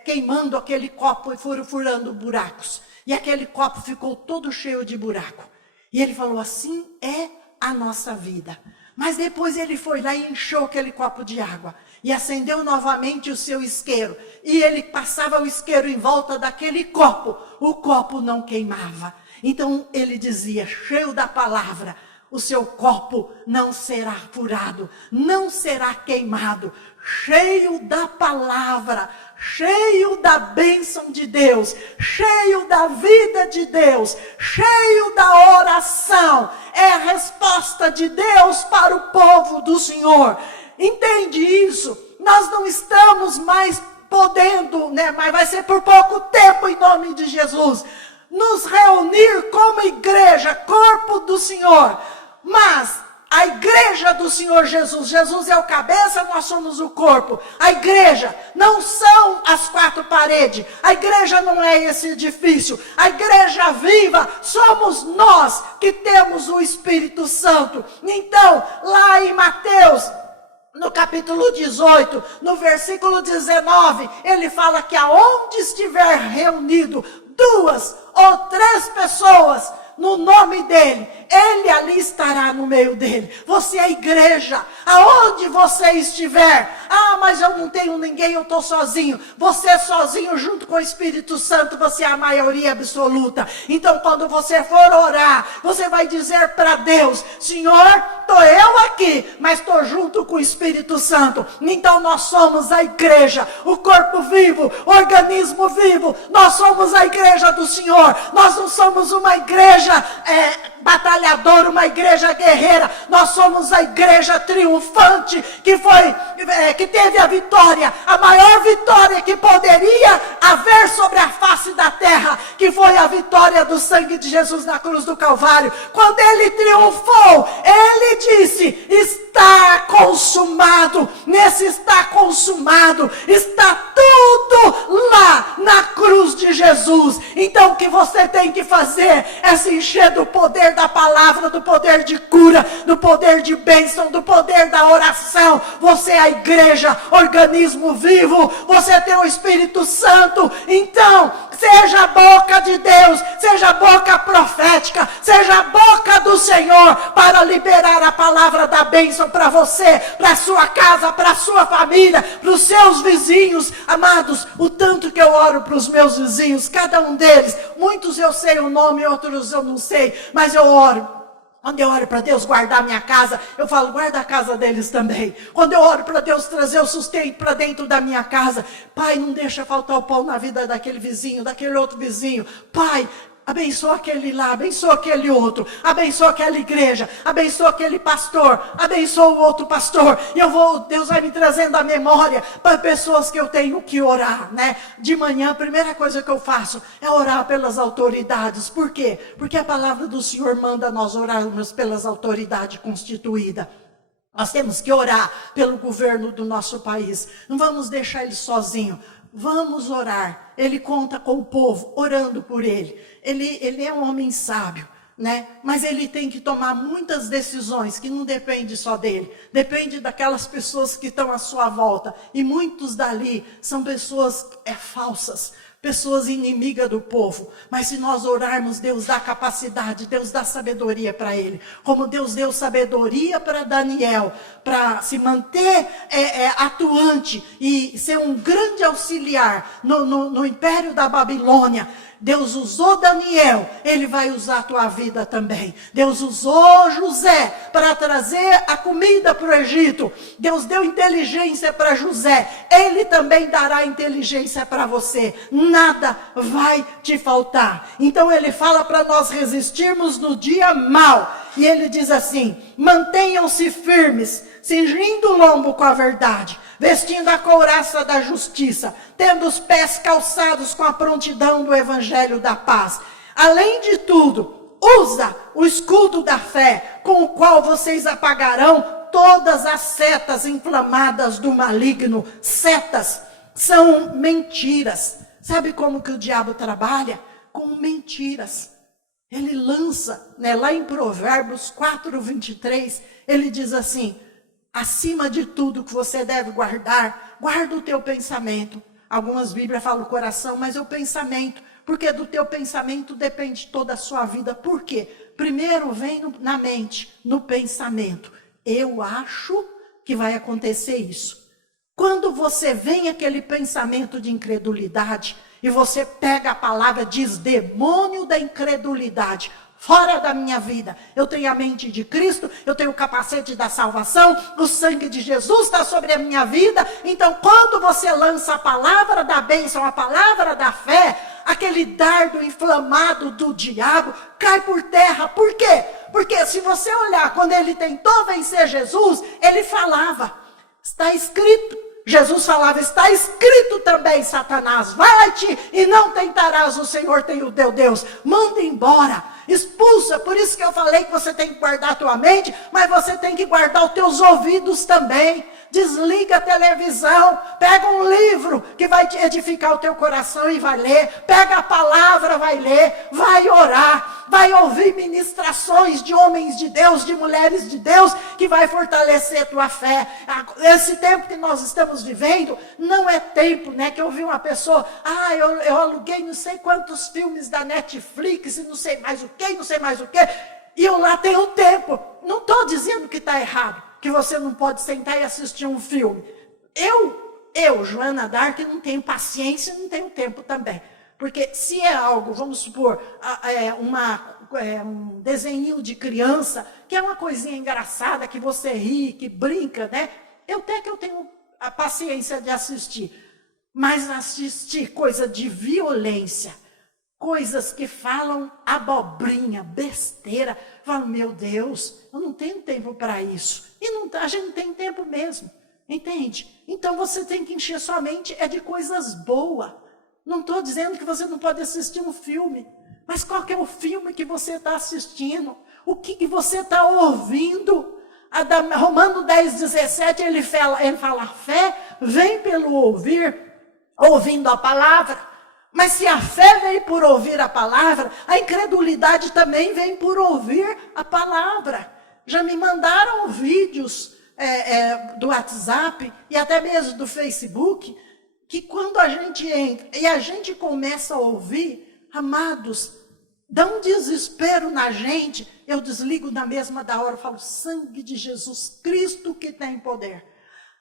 queimando aquele copo e furando buracos. E aquele copo ficou todo cheio de buraco. E ele falou, assim é a nossa vida. Mas depois ele foi lá e encheu aquele copo de água. E acendeu novamente o seu isqueiro. E ele passava o isqueiro em volta daquele copo. O copo não queimava. Então ele dizia, cheio da palavra, o seu copo não será furado, não será queimado. Cheio da palavra, cheio da bênção de Deus, cheio da vida de Deus, cheio da oração. É a resposta de Deus para o povo do Senhor. Entende isso? Nós não estamos mais podendo, mas vai ser por pouco tempo em nome de Jesus, nos reunir como igreja, corpo do Senhor. Mas a igreja do Senhor Jesus, Jesus é o cabeça, nós somos o corpo. A igreja não são as quatro paredes, a igreja não é esse edifício. A igreja viva somos nós que temos o Espírito Santo. Então, lá em Mateus, no capítulo 18, no versículo 19, ele fala que aonde estiver reunido 2 ou 3 pessoas no nome dele, ele ali estará no meio dele. Você é a igreja, aonde você estiver. Mas eu não tenho ninguém, eu estou sozinho. Você sozinho junto com o Espírito Santo, você é a maioria absoluta. Então quando você for orar, você vai dizer para Deus, Senhor, estou eu aqui, mas estou junto com o Espírito Santo. Então nós somos a igreja, o corpo vivo, o organismo vivo. Nós somos a igreja do Senhor. Nós não somos uma igreja batalhadora, uma igreja guerreira. Nós somos a igreja triunfante que teve a vitória, a maior vitória que poderia haver sobre a face da terra, que foi a vitória do sangue de Jesus na cruz do Calvário. Quando ele triunfou, ele disse, está consumado. Nesse está consumado, está tudo lá na cruz de Jesus. Então o que você tem que fazer é se encher do poder da palavra, do poder de cura, do poder de bênção, do poder da oração. Você é a igreja, organismo vivo, você tem o Espírito Santo. Então, seja a boca de Deus, seja a boca profética, seja a boca do Senhor para liberar a palavra da bênção para você, para a sua casa, para a sua família, para os seus vizinhos. Amados, o tanto que eu oro para os meus vizinhos, cada um deles, muitos eu sei o nome, outros eu não sei, mas eu oro. Quando eu oro para Deus guardar minha casa, eu falo, guarda a casa deles também. Quando eu oro para Deus trazer o sustento para dentro da minha casa, Pai, não deixa faltar o pão na vida daquele vizinho, daquele outro vizinho. Pai, abençoa aquele lá, abençoa aquele outro, abençoa aquela igreja, abençoa aquele pastor, abençoa o outro pastor. E Deus vai me trazendo a memória para pessoas que eu tenho que orar, né? De manhã, a primeira coisa que eu faço é orar pelas autoridades. Por quê? Porque a palavra do Senhor manda nós orarmos pelas autoridades constituídas. Nós temos que orar pelo governo do nosso país. Não vamos deixar ele sozinho. Vamos orar. Ele conta com o povo, orando por ele. Ele é um homem sábio, né? Mas ele tem que tomar muitas decisões que não dependem só dele. Depende daquelas pessoas que estão à sua volta. E muitos dali são pessoas falsas. Pessoas inimigas do povo, mas se nós orarmos, Deus dá capacidade, Deus dá sabedoria para ele, como Deus deu sabedoria para Daniel, para se manter atuante e ser um grande auxiliar no império da Babilônia. Deus usou Daniel, ele vai usar a tua vida também. Deus usou José para trazer a comida para o Egito. Deus deu inteligência para José, ele também dará inteligência para você. Nada vai te faltar. Então ele fala para nós resistirmos no dia mau. E ele diz assim: mantenham-se firmes, cingindo o lombo com a verdade, vestindo a couraça da justiça, tendo os pés calçados com a prontidão do evangelho da paz. Além de tudo, usa o escudo da fé, com o qual vocês apagarão todas as setas inflamadas do maligno. Setas são mentiras. Sabe como que o diabo trabalha? Com mentiras. Ele lança, né, lá em Provérbios 4:23, ele diz assim: acima de tudo que você deve guardar, guarda o teu pensamento. Algumas Bíblias falam o coração, mas é o pensamento, porque do teu pensamento depende toda a sua vida. Por quê? Primeiro vem na mente, no pensamento. Eu acho que vai acontecer isso. Quando você vem aquele pensamento de incredulidade, e você pega a palavra, diz: demônio da incredulidade, fora da minha vida. Eu tenho a mente de Cristo, eu tenho o capacete da salvação, o sangue de Jesus está sobre a minha vida. Então, quando você lança a palavra da bênção, a palavra da fé, aquele dardo inflamado do diabo cai por terra. Por quê? Porque se você olhar, quando ele tentou vencer Jesus, ele falava: está escrito. Jesus falava: está escrito também, Satanás, vai-te e não tentarás o Senhor teu Deus. Manda embora, expulsa. Por isso que eu falei que você tem que guardar a tua mente, mas você tem que guardar os teus ouvidos também. Desliga a televisão, pega um livro que vai te edificar o teu coração e vai ler. Pega a palavra, vai ler, vai orar, vai ouvir ministrações de homens de Deus, de mulheres de Deus, que vai fortalecer a tua fé. Esse tempo que nós estamos vivendo não é tempo, né, que eu vi uma pessoa: eu aluguei não sei quantos filmes da Netflix e não sei mais o que, não sei mais o que, e eu lá tenho tempo. Não estou dizendo que está errado, que você não pode sentar e assistir um filme. Eu, Joana Dark, não tenho paciência, não tenho tempo também. Porque se é algo, vamos supor, um desenho de criança, que é uma coisinha engraçada, que você ri, que brinca, né? Eu tenho a paciência de assistir. Mas assistir coisa de violência, coisas que falam abobrinha, besteira, falo: meu Deus, eu não tenho tempo para isso. E a gente não tem tempo mesmo, entende? Então você tem que encher sua mente de coisas boas. Não estou dizendo que você não pode assistir um filme, mas qual que é o filme que você está assistindo? O que você está ouvindo? Romanos 10:17, ele fala: fé vem pelo ouvir, ouvindo a palavra. Mas se a fé vem por ouvir a palavra, a incredulidade também vem por ouvir a palavra. Já me mandaram vídeos do WhatsApp e até mesmo do Facebook, que quando a gente entra e a gente começa a ouvir, amados, dá um desespero na gente. Eu desligo na mesma da hora, falo: sangue de Jesus Cristo que tem poder.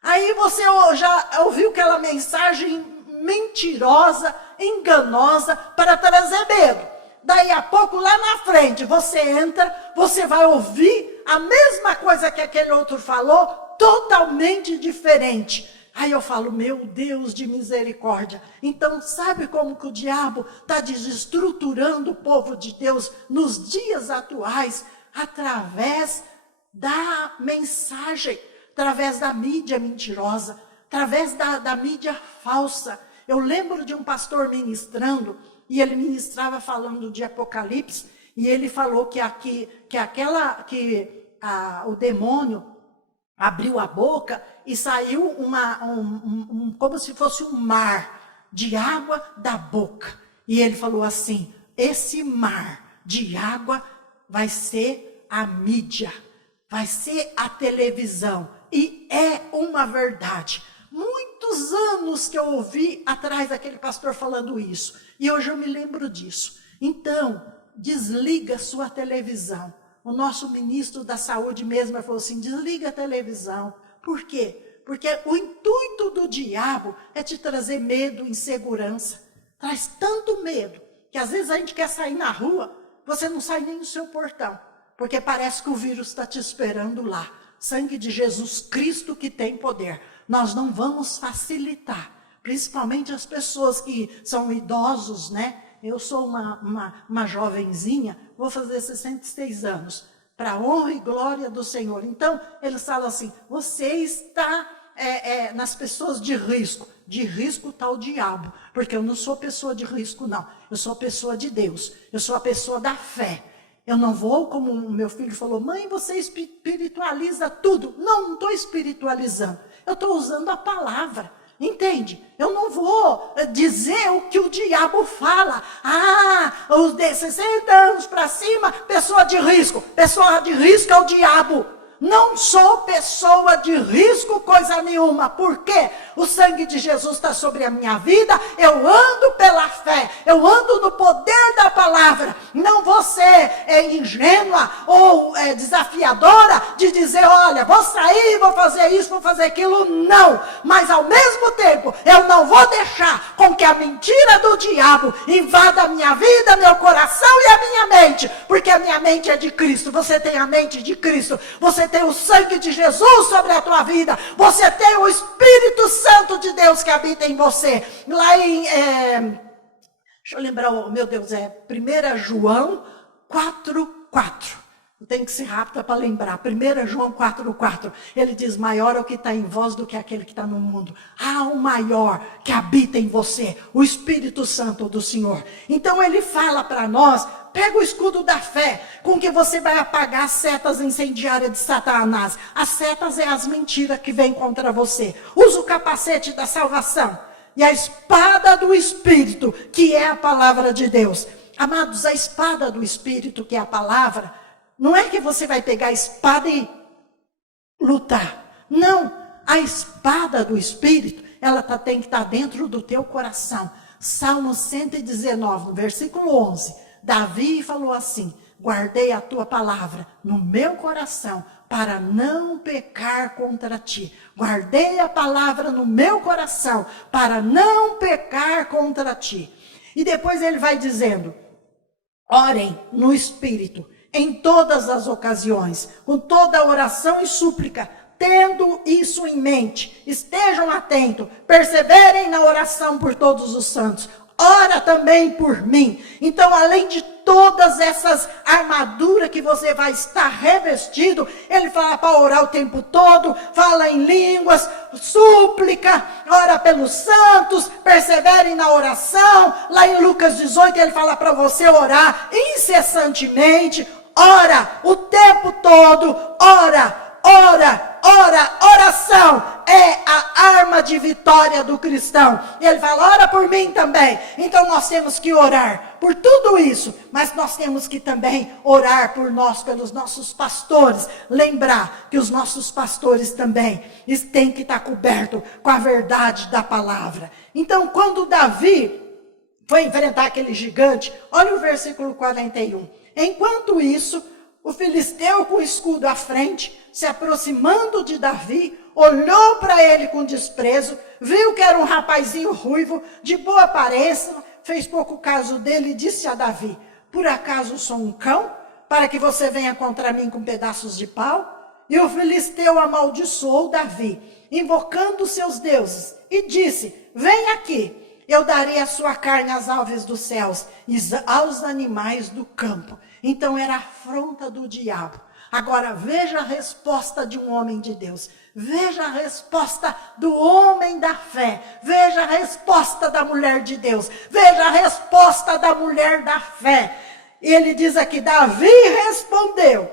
Aí você já ouviu aquela mensagem mentirosa, enganosa, para trazer medo. Daí a pouco, lá na frente, você entra, você vai ouvir a mesma coisa que aquele outro falou, totalmente diferente. Aí eu falo, meu Deus de misericórdia. Então, sabe como que o diabo está desestruturando o povo de Deus nos dias atuais? Através da mensagem, através da mídia mentirosa, através da mídia falsa. Eu lembro de um pastor ministrando, e ele ministrava falando de Apocalipse, e ele falou que o demônio abriu a boca e saiu como se fosse um mar de água da boca. E ele falou assim, esse mar de água vai ser a mídia, vai ser a televisão. E é uma verdade. Muitos anos que eu ouvi atrás daquele pastor falando isso. E hoje eu me lembro disso. Então, desliga sua televisão. O nosso ministro da saúde mesmo falou assim, desliga a televisão. Por quê? Porque o intuito do diabo é te trazer medo, insegurança. Traz tanto medo, que às vezes a gente quer sair na rua, você não sai nem do seu portão. Porque parece que o vírus está te esperando lá. Sangue de Jesus Cristo que tem poder. Nós não vamos facilitar. Principalmente as pessoas que são idosos, né? Eu sou uma jovenzinha, vou fazer 66 anos, para a honra e glória do Senhor. Então, eles falam assim, você está nas pessoas de risco está o diabo, porque eu não sou pessoa de risco não, eu sou pessoa de Deus, eu sou a pessoa da fé. Eu não vou, como o meu filho falou, mãe, você espiritualiza tudo. Não estou espiritualizando, eu estou usando a palavra. Entende? Eu não vou dizer o que o diabo fala. Os de 60 anos para cima, pessoa de risco. Pessoa de risco é o diabo. Não sou pessoa de risco coisa nenhuma. Por quê? O sangue de Jesus está sobre a minha vida. Eu ando pela fé. Eu ando no poder da palavra. Não vou ser ingênua ou desafiadora de dizer, olha, vou sair, vou fazer isso, vou fazer aquilo. Não. Mas ao mesmo tempo, eu não vou deixar com que a mentira do diabo invada a minha vida, meu coração e a minha mente. Porque a minha mente é de Cristo. Você tem a mente de Cristo. Você tem o sangue de Jesus sobre a tua vida. Você tem o Espírito Santo de Deus que habita em você. Lá em, deixa eu lembrar, meu Deus, 1 João 4:4. Tem que ser rápida para lembrar. 1 João 4:4. Ele diz, maior é o que está em vós do que aquele que está no mundo. Há um maior que habita em você, o Espírito Santo do Senhor. Então ele fala para nós, pega o escudo da fé, com que você vai apagar as setas incendiárias de Satanás. As setas é as mentiras que vêm contra você. Usa o capacete da salvação e a espada do Espírito, que é a palavra de Deus. Amados, a espada do Espírito, que é a palavra, não é que você vai pegar a espada e lutar. Não, a espada do Espírito, ela tem que estar dentro do teu coração. Salmo 119, no versículo 11. Davi falou assim, guardei a tua palavra no meu coração para não pecar contra ti. Guardei a palavra no meu coração para não pecar contra ti. E depois ele vai dizendo, orem no Espírito em todas as ocasiões, com toda oração e súplica, tendo isso em mente, estejam atentos, perseverem na oração por todos os santos, ora também por mim. Então, além de todas essas armaduras que você vai estar revestido, ele fala para orar o tempo todo, fala em línguas, súplica, ora pelos santos, perseverem na oração. Lá em Lucas 18, ele fala para você orar incessantemente, ora o tempo todo, oração é a arma de vitória do cristão. E ele fala, ora por mim também. Então nós temos que orar por tudo isso, mas nós temos que também orar por nós, pelos nossos pastores. Lembrar que os nossos pastores também têm que estar cobertos com a verdade da palavra. Então quando Davi foi enfrentar aquele gigante, olha o versículo 41. Enquanto isso, o filisteu com o escudo à frente, se aproximando de Davi, olhou para ele com desprezo, viu que era um rapazinho ruivo, de boa aparência, fez pouco caso dele e disse a Davi, por acaso sou um cão, para que você venha contra mim com pedaços de pau? E o filisteu amaldiçoou Davi, invocando seus deuses, e disse: vem aqui, eu darei a sua carne às aves dos céus e aos animais do campo. Então era a afronta do diabo. Agora veja a resposta de um homem de Deus. Veja a resposta do homem da fé. Veja a resposta da mulher de Deus. Veja a resposta da mulher da fé. Ele diz aqui: Davi respondeu: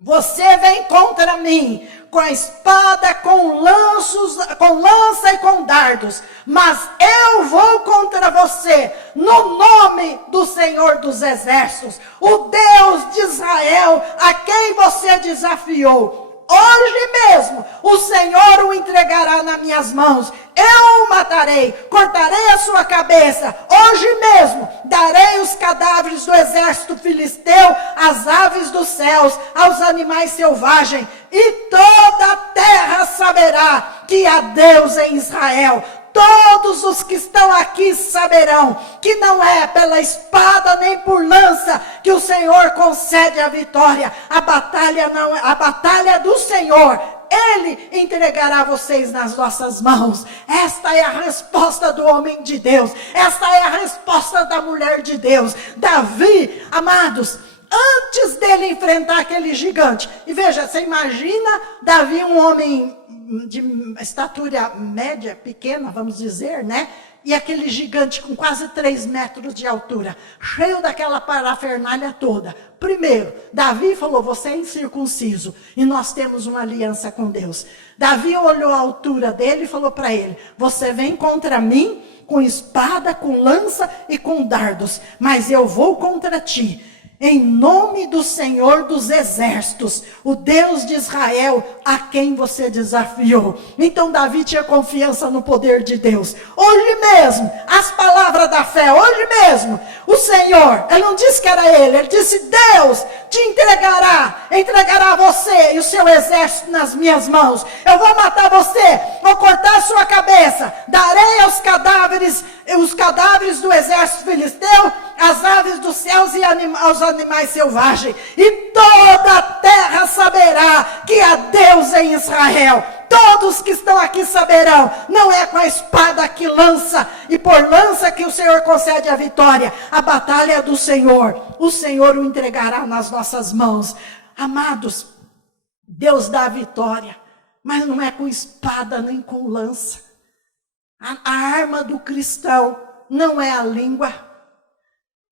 você vem contra mim com a espada, com lança e com dardos, mas eu vou contra você no nome do Senhor dos Exércitos, o Deus de Israel, a quem você desafiou. Hoje mesmo o Senhor o entregará nas minhas mãos. Eu o matarei, cortarei a sua cabeça. Hoje mesmo darei os cadáveres do exército filisteu às aves dos céus, aos animais selvagens. E toda a terra saberá que há Deus em Israel. Todos os que estão aqui saberão que não é pela espada nem por lança que o Senhor concede a vitória. A batalha não é a batalha do Senhor. Ele entregará vocês nas nossas mãos. Esta é a resposta do homem de Deus. Esta é a resposta da mulher de Deus. Davi, amados, antes dele enfrentar aquele gigante. E veja, você imagina Davi, um homem de estatura média, pequena, vamos dizer, né? E aquele gigante com quase 3 metros de altura, cheio daquela parafernália toda. Primeiro, Davi falou: você é incircunciso e nós temos uma aliança com Deus. Davi olhou a altura dele e falou para ele: você vem contra mim com espada, com lança e com dardos, mas eu vou contra ti em nome do Senhor dos Exércitos, o Deus de Israel, a quem você desafiou. Então Davi tinha confiança no poder de Deus. Hoje mesmo, as palavras da fé, hoje mesmo, o Senhor, ele não disse que era ele disse: Deus te entregará você e o seu exército nas minhas mãos. Eu vou matar você, vou cortar a sua cabeça, darei aos cadáveres, os cadáveres do exército filisteu, as aves dos céus e aos animais selvagens, e toda a terra saberá que há Deus em Israel. Todos que estão aqui saberão, não é com a espada que lança, e por lança que o Senhor concede a vitória. A batalha é do Senhor, o Senhor o entregará nas nossas mãos. Amados, Deus dá a vitória, mas não é com espada nem com lança. A arma do cristão não é a língua,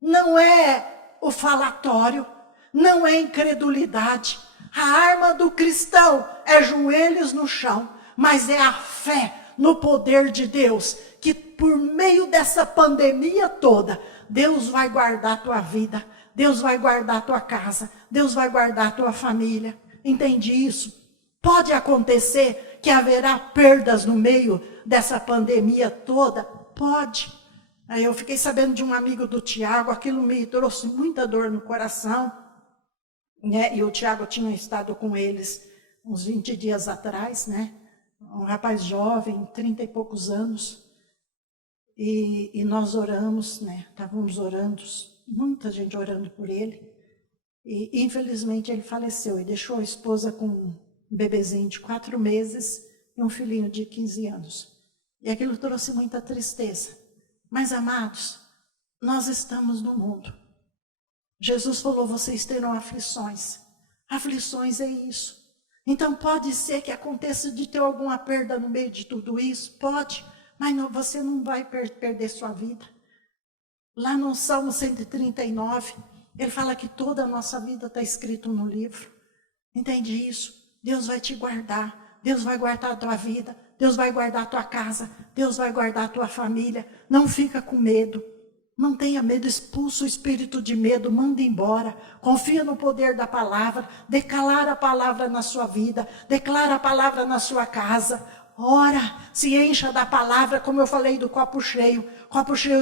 não é o falatório, não é incredulidade. A arma do cristão é joelhos no chão, mas é a fé no poder de Deus, que por meio dessa pandemia toda, Deus vai guardar a tua vida, Deus vai guardar a tua casa, Deus vai guardar a tua família. Entende isso? Pode acontecer que haverá perdas no meio dessa pandemia toda? Pode. Aí eu fiquei sabendo de um amigo do Tiago, aquilo me trouxe muita dor no coração, né? E o Tiago tinha estado com eles uns 20 dias atrás, né? Um rapaz jovem, 30 e poucos anos, e nós oramos, né? Estávamos orando, muita gente orando por ele, e infelizmente ele faleceu e deixou a esposa com um bebezinho de 4 meses e um filhinho de 15 anos. E aquilo trouxe muita tristeza. Mas, amados, nós estamos no mundo. Jesus falou: vocês terão aflições. Aflições é isso. Então pode ser que aconteça de ter alguma perda no meio de tudo isso, pode, mas não, você não vai perder sua vida. Lá no Salmo 139, ele fala que toda a nossa vida está escrito no livro. Entende isso? Deus vai te guardar, Deus vai guardar a tua vida, Deus vai guardar a tua casa, Deus vai guardar a tua família. Não fica com medo, não tenha medo, expulsa o espírito de medo, manda embora. Confia no poder da palavra, declara a palavra na sua vida, declara a palavra na sua casa. Ora, se encha da palavra, como eu falei do copo cheio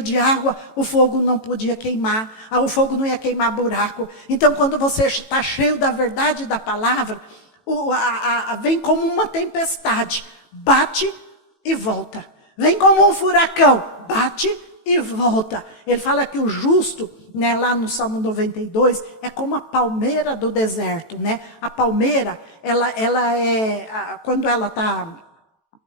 de água, o fogo não podia queimar, o fogo não ia queimar buraco. Então quando você está cheio da verdade da palavra, vem como uma tempestade, bate e volta. Vem como um furacão, bate e volta. Ele fala que o justo, né, lá no Salmo 92, é como a palmeira do deserto, né? A palmeira, ela é, quando ela está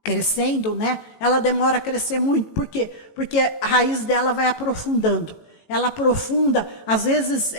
crescendo, né? Ela demora a crescer muito. Por quê? Porque a raiz dela vai aprofundando. Ela aprofunda, às vezes,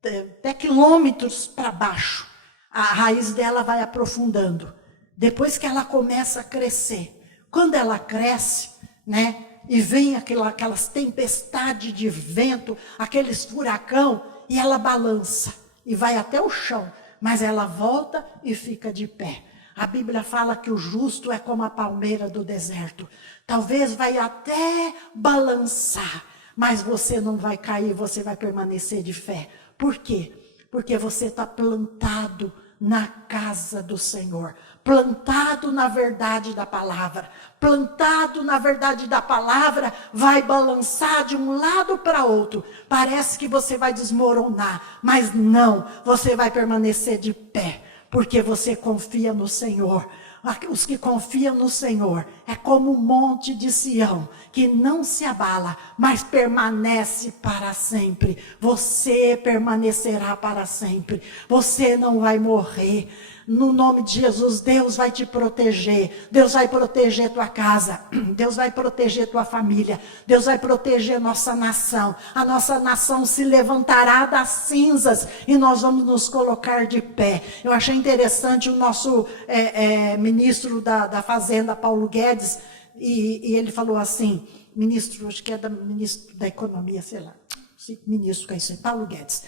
até quilômetros para baixo. A raiz dela vai aprofundando. Depois que ela começa a crescer. Quando ela cresce, né? E vem aquelas tempestades de vento, aqueles furacão, e ela balança. E vai até o chão. Mas ela volta e fica de pé. A Bíblia fala que o justo é como a palmeira do deserto. Talvez vai até balançar, mas você não vai cair, você vai permanecer de fé. Por quê? Porque você está plantado na casa do Senhor. Plantado na verdade da palavra. Plantado na verdade da palavra, vai balançar de um lado para outro. Parece que você vai desmoronar, mas não, você vai permanecer de pé. Porque você confia no Senhor. Os que confiam no Senhor é como um monte de Sião, que não se abala, mas permanece para sempre. Você permanecerá para sempre. Você não vai morrer. No nome de Jesus, Deus vai te proteger. Deus vai proteger tua casa. Deus vai proteger tua família. Deus vai proteger nossa nação. A nossa nação se levantará das cinzas e nós vamos nos colocar de pé. Eu achei interessante o nosso ministro da Fazenda, Paulo Guedes, e ele falou assim, ministro, acho que é ministro da Economia, sei lá, ministro, que é isso, Paulo Guedes.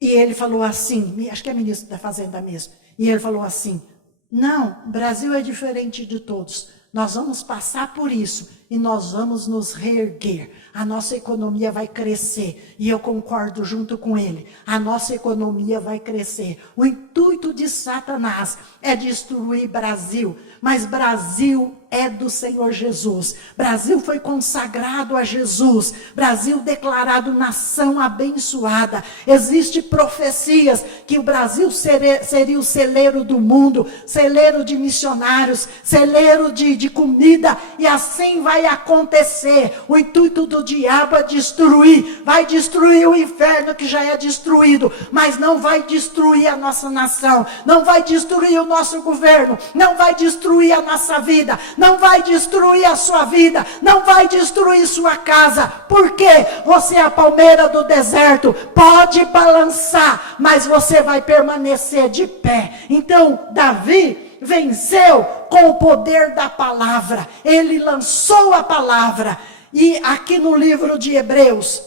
E ele falou assim, acho que é ministro da Fazenda mesmo, e ele falou assim, não, o Brasil é diferente de todos, nós vamos passar por isso e nós vamos nos reerguer, a nossa economia vai crescer, e eu concordo junto com ele, a nossa economia vai crescer. O intuito de Satanás é destruir Brasil, mas Brasil é do Senhor Jesus. Brasil foi consagrado a Jesus. Brasil declarado nação abençoada. Existem profecias que o Brasil seria o celeiro do mundo, celeiro de missionários, celeiro de comida, e assim vai acontecer. O intuito do diabo é destruir, vai destruir o inferno que já é destruído, mas não vai destruir a nossa nação, não vai destruir o nosso governo, não vai destruir a nossa vida, não vai destruir a sua vida, não vai destruir sua casa, porque você é a palmeira do deserto, pode balançar, mas você vai permanecer de pé. Então, Davi venceu com o poder da palavra, ele lançou a palavra, e aqui no livro de Hebreus,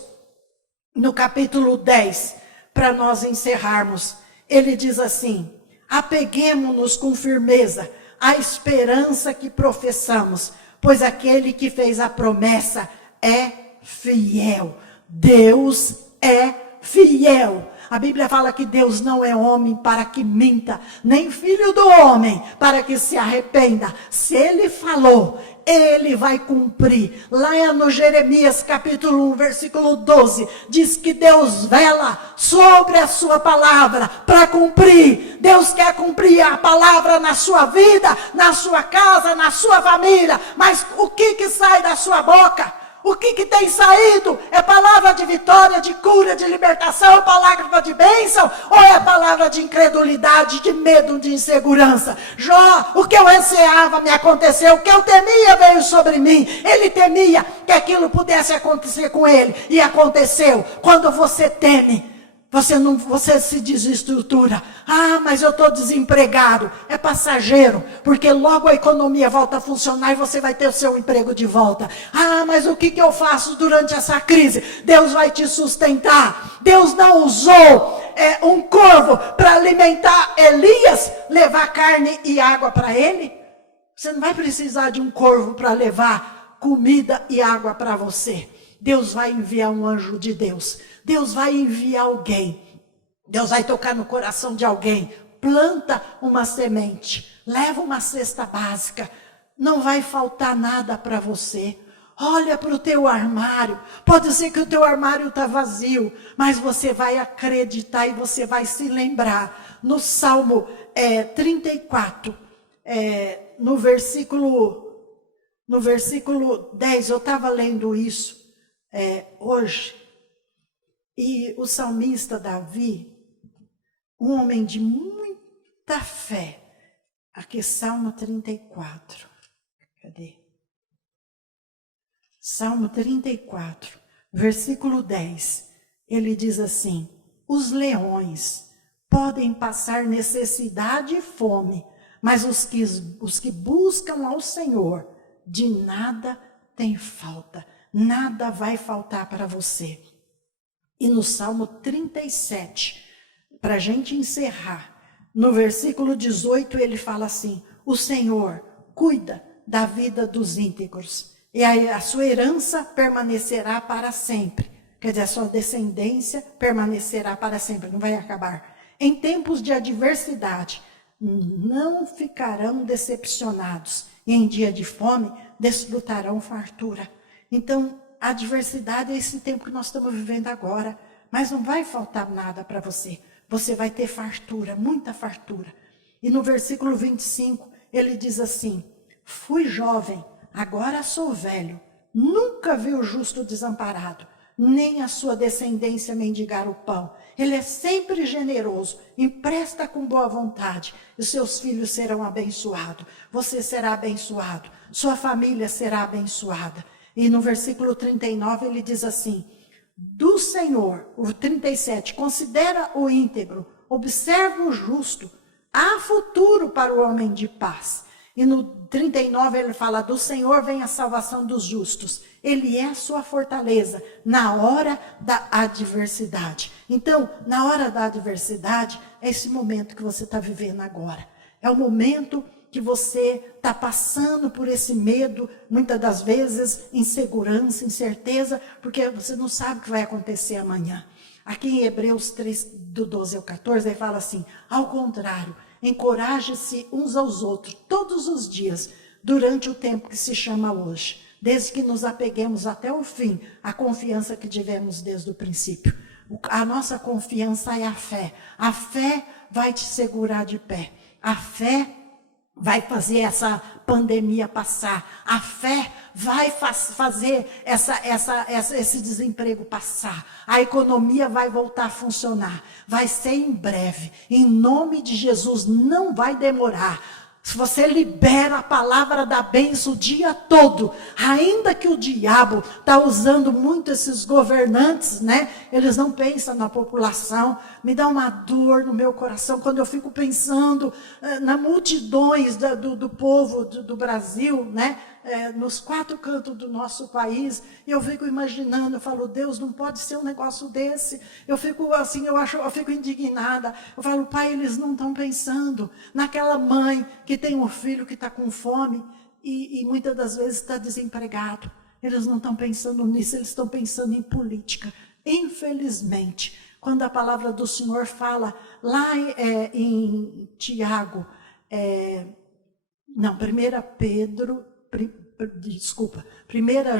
no capítulo 10, para nós encerrarmos, ele diz assim, apeguemo-nos com firmeza à esperança que professamos, pois aquele que fez a promessa é fiel. Deus é fiel. A Bíblia fala que Deus não é homem para que minta, nem filho do homem para que se arrependa. Se ele falou, ele vai cumprir. Lá no Jeremias capítulo 1, versículo 12, diz que Deus vela sobre a sua palavra para cumprir. Deus quer cumprir a palavra na sua vida, na sua casa, na sua família. Mas o que sai da sua boca? O que tem saído? É palavra de vitória, de cura, de libertação, palavra de bênção? Ou é palavra de incredulidade, de medo, de insegurança? Jó, o que eu ansiava me aconteceu, o que eu temia veio sobre mim. Ele temia que aquilo pudesse acontecer com ele, e aconteceu. Quando você teme, você se desestrutura. Ah, mas eu estou desempregado. É passageiro, porque logo a economia volta a funcionar e você vai ter o seu emprego de volta. Ah, mas o que eu faço durante essa crise? Deus vai te sustentar. Deus não usou um corvo para alimentar Elias, levar carne e água para ele. Você não vai precisar de um corvo para levar comida e água para você. Deus vai enviar um anjo de Deus. Deus vai enviar alguém. Deus vai tocar no coração de alguém. Planta uma semente. Leva uma cesta básica. Não vai faltar nada para você. Olha para o teu armário. Pode ser que o teu armário está vazio, mas você vai acreditar e você vai se lembrar. No Salmo 34, no versículo 10, eu estava lendo isso hoje, e o salmista Davi, um homem de muita fé, aqui Salmo 34, Cadê? Salmo 34, versículo 10. Ele diz assim: os leões podem passar necessidade e fome, mas os que buscam ao Senhor, de nada tem falta. Nada vai faltar para você. E no Salmo 37, para a gente encerrar, no versículo 18 ele fala assim: o Senhor cuida da vida dos íntegros, e a sua herança permanecerá para sempre. Quer dizer, a sua descendência permanecerá para sempre, não vai acabar. Em tempos de adversidade, não ficarão decepcionados, e em dia de fome, desfrutarão fartura. Então, a adversidade é esse tempo que nós estamos vivendo agora, mas não vai faltar nada para você. Você vai ter fartura, muita fartura. E no versículo 25, ele diz assim: fui jovem, agora sou velho, nunca vi o justo desamparado, nem a sua descendência mendigar o pão. Ele é sempre generoso, empresta com boa vontade, e seus filhos serão abençoados. Você será abençoado, sua família será abençoada. E no versículo 39 ele diz assim: do Senhor, o 37, considera o íntegro, observa o justo, há futuro para o homem de paz. E no 39 ele fala: do Senhor vem a salvação dos justos. Ele é a sua fortaleza na hora da adversidade. Então, na hora da adversidade, é esse momento que você está vivendo agora. É o momento que você está passando por esse medo, muitas das vezes insegurança, incerteza, porque você não sabe o que vai acontecer amanhã. Aqui em Hebreus 3, do 12 ao 14, ele fala assim: ao contrário, encoraje-se uns aos outros todos os dias, durante o tempo que se chama hoje, desde que nos apeguemos até o fim à confiança que tivemos desde o princípio. A nossa confiança é a fé. A fé vai te segurar de pé. A fé vai fazer essa pandemia passar. A fé vai fazer esse desemprego passar. A economia vai voltar a funcionar. Vai ser em breve. Em nome de Jesus, não vai demorar. Se você libera a palavra da bênção o dia todo, ainda que o diabo está usando muito esses governantes, né? Eles não pensam na população. Me dá uma dor no meu coração quando eu fico pensando nas multidões do povo do Brasil, né? Nos 4 cantos do nosso país, e eu fico imaginando, eu falo: Deus, não pode ser um negócio desse. Eu fico assim, eu fico indignada. Eu falo: Pai, eles não estão pensando naquela mãe que tem um filho que está com fome e muitas das vezes está desempregado. Eles não estão pensando nisso, eles estão pensando em política. Infelizmente, quando a palavra do Senhor fala lá em Tiago, 1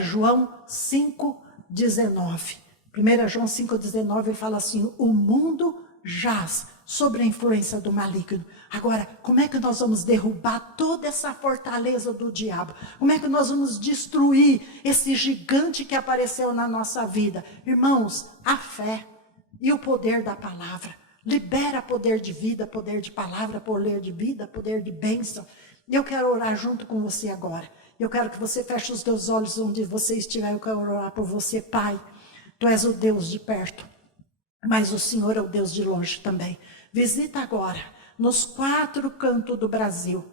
João 5,19. 1 João 5,19, ele fala assim: o mundo jaz sobre a influência do maligno. Agora, como é que nós vamos derrubar toda essa fortaleza do diabo? Como é que nós vamos destruir esse gigante que apareceu na nossa vida? Irmãos, a fé e o poder da palavra. Libera poder de vida, poder de palavra, poder de vida, poder de bênção. Eu quero orar junto com você agora. Eu quero que você feche os teus olhos onde você estiver. Eu quero orar por você, Pai. Tu és o Deus de perto, mas o Senhor é o Deus de longe também. Visita agora, nos 4 cantos do Brasil,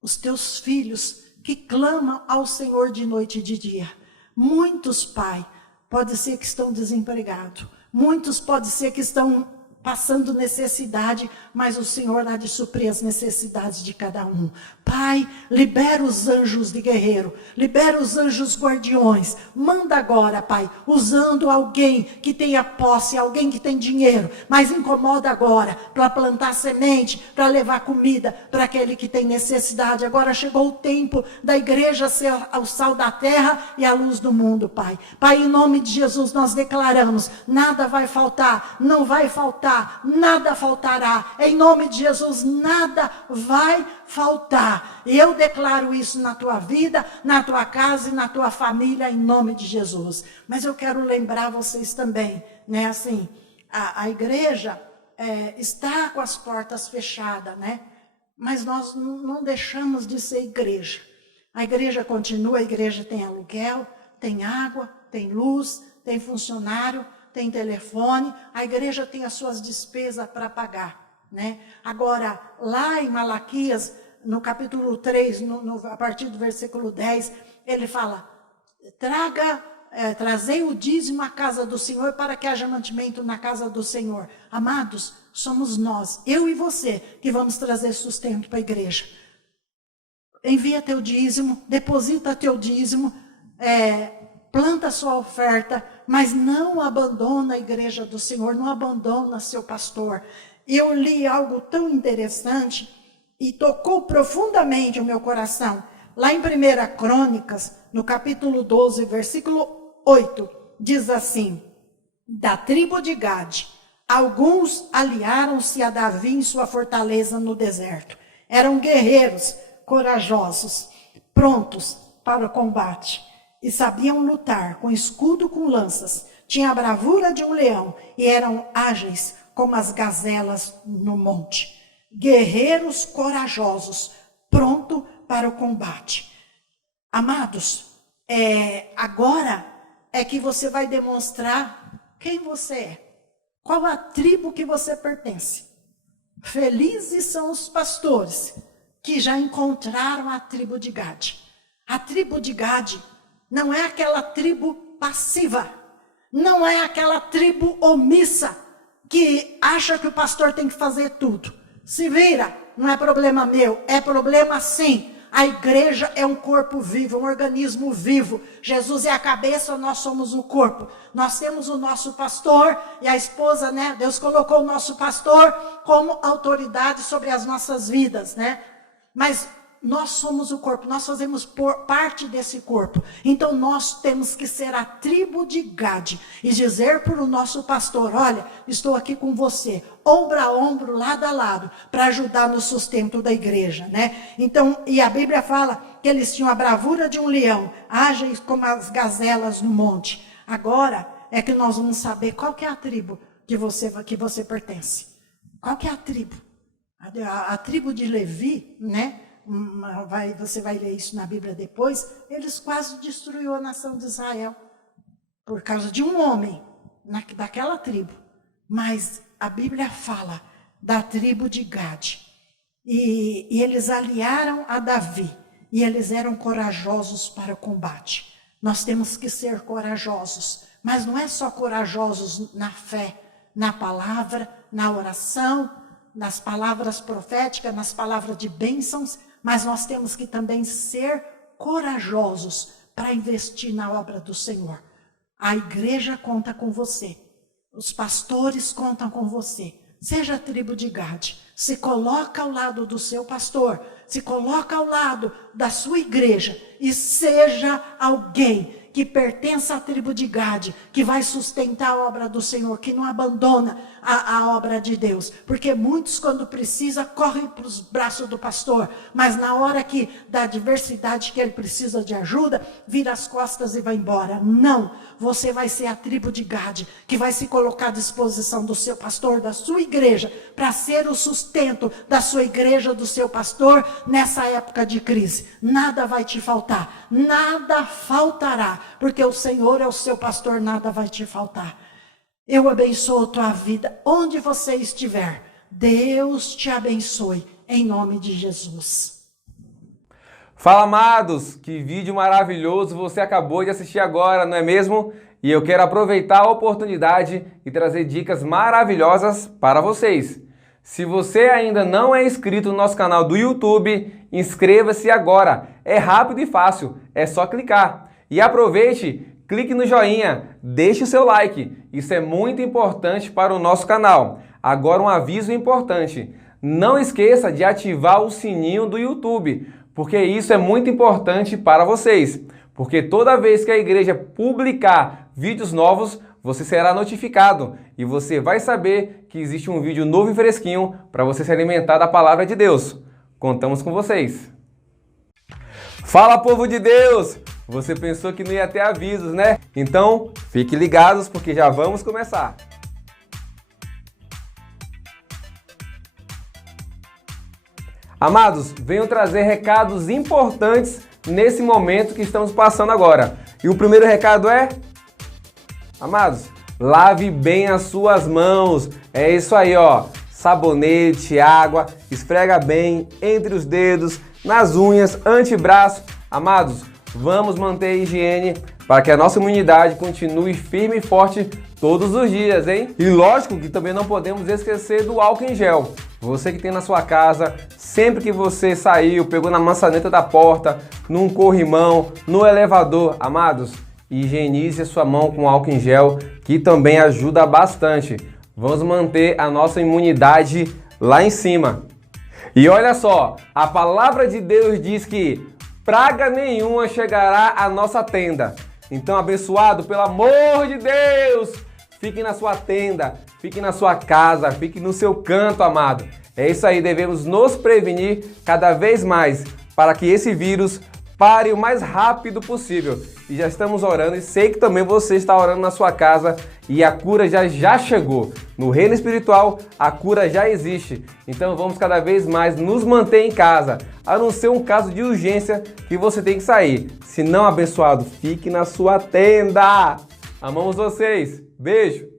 os teus filhos que clamam ao Senhor de noite e de dia. Muitos, Pai, pode ser que estão desempregados. Muitos pode ser que estão passando necessidade, mas o Senhor há de suprir as necessidades de cada um. Pai, libera os anjos de guerreiro, libera os anjos guardiões. Manda agora, Pai, usando alguém que tenha posse, alguém que tem dinheiro, mas incomoda agora para plantar semente, para levar comida para aquele que tem necessidade. Agora chegou o tempo da igreja ser o sal da terra e a luz do mundo, Pai. Pai, em nome de Jesus nós declaramos: nada vai faltar, não vai faltar, nada faltará. Em nome de Jesus, nada vai faltar. Eu declaro isso na tua vida, na tua casa e na tua família, em nome de Jesus. Mas eu quero lembrar vocês também, né? Assim, a igreja está com as portas fechadas, né? Mas nós não deixamos de ser igreja. A igreja continua, a igreja tem aluguel, tem água, tem luz, tem funcionário, tem telefone, a igreja tem as suas despesas para pagar, né? Agora, lá em Malaquias, no capítulo 3, a partir do versículo 10, ele fala, trazei o dízimo à casa do Senhor para que haja mantimento na casa do Senhor. Amados, somos nós, eu e você, que vamos trazer sustento para a igreja. Envia teu dízimo, deposita teu dízimo, planta sua oferta, mas não abandona a igreja do Senhor, não abandona seu pastor. Eu li algo tão interessante e tocou profundamente o meu coração. Lá em 1 Crônicas, no capítulo 12, versículo 8, diz assim, da tribo de Gade, alguns aliaram-se a Davi em sua fortaleza no deserto. Eram guerreiros, corajosos, prontos para o combate, e sabiam lutar com escudo, com lanças, tinham a bravura de um leão, e eram ágeis como as gazelas no monte. Guerreiros corajosos, pronto para o combate. Amados, agora é que você vai demonstrar quem você é, qual a tribo que você pertence. Felizes são os pastores que já encontraram a tribo de Gade. A tribo de Gade não é aquela tribo passiva, não é aquela tribo omissa que acha que o pastor tem que fazer tudo. Se vira, não é problema meu, é problema sim. A igreja é um corpo vivo, um organismo vivo. Jesus é a cabeça, nós somos o corpo. Nós temos o nosso pastor e a esposa, né? Deus colocou o nosso pastor como autoridade sobre as nossas vidas, né? Mas nós somos o corpo, nós fazemos parte desse corpo. Então nós temos que ser a tribo de Gade e dizer para o nosso pastor, olha, estou aqui com você, ombro a ombro, lado a lado, para ajudar no sustento da igreja, né? Então, e a Bíblia fala que eles tinham a bravura de um leão, ágeis como as gazelas no monte. Agora é que nós vamos saber qual que é a tribo que você pertence. Qual que é a tribo? A tribo de Levi, né? Você vai ler isso na Bíblia depois, eles quase destruíram a nação de Israel por causa de um homem daquela tribo. Mas a Bíblia fala da tribo de Gade. E eles aliaram a Davi. E eles eram corajosos para o combate. Nós temos que ser corajosos. Mas não é só corajosos na fé, na palavra, na oração, nas palavras proféticas, nas palavras de bênçãos, mas nós temos que também ser corajosos para investir na obra do Senhor. A igreja conta com você. Os pastores contam com você. Seja a tribo de Gade. Se coloca ao lado do seu pastor. Se coloca ao lado da sua igreja. E seja alguém que pertença à tribo de Gade, que vai sustentar a obra do Senhor, que não abandona a obra de Deus. Porque muitos, quando precisa, correm para os braços do pastor, mas na hora da adversidade que ele precisa de ajuda, vira as costas e vai embora. Não, você vai ser a tribo de Gade, que vai se colocar à disposição do seu pastor, da sua igreja, para ser o sustento da sua igreja, do seu pastor, nessa época de crise. Nada vai te faltar, nada faltará, porque o Senhor é o seu pastor, nada vai te faltar. Eu abençoo a tua vida, onde você estiver. Deus te abençoe, em nome de Jesus. Fala, amados, que vídeo maravilhoso você acabou de assistir agora, não é mesmo? E eu quero aproveitar a oportunidade e trazer dicas maravilhosas para vocês. Se você ainda não é inscrito no nosso canal do YouTube, inscreva-se agora. É rápido e fácil, é só clicar. E aproveite, clique no joinha, deixe o seu like. Isso é muito importante para o nosso canal. Agora um aviso importante. Não esqueça de ativar o sininho do YouTube, porque isso é muito importante para vocês. Porque toda vez que a igreja publicar vídeos novos, você será notificado e você vai saber que existe um vídeo novo e fresquinho para você se alimentar da palavra de Deus. Contamos com vocês. Fala, povo de Deus! Você pensou que não ia ter avisos, né? Então, fiquem ligados porque já vamos começar. Amados, venho trazer recados importantes nesse momento que estamos passando agora. E o primeiro recado é, amados, lave bem as suas mãos. É isso aí, ó. Sabonete, água, esfrega bem entre os dedos, nas unhas, antebraço. Amados, vamos manter a higiene para que a nossa imunidade continue firme e forte todos os dias, hein? E lógico que também não podemos esquecer do álcool em gel. Você que tem na sua casa, sempre que você saiu, pegou na maçaneta da porta, num corrimão, no elevador, amados, higienize a sua mão com álcool em gel, que também ajuda bastante. Vamos manter a nossa imunidade lá em cima. E olha só, a palavra de Deus diz que praga nenhuma chegará à nossa tenda. Então, abençoado, pelo amor de Deus, fique na sua tenda, fique na sua casa, fique no seu canto, amado. É isso aí, devemos nos prevenir cada vez mais para que esse vírus pare o mais rápido possível. E já estamos orando, e sei que também você está orando na sua casa e a cura já chegou. No reino espiritual, a cura já existe. Então vamos cada vez mais nos manter em casa, a não ser um caso de urgência que você tem que sair. Se não, abençoado, fique na sua tenda. Amamos vocês. Beijo.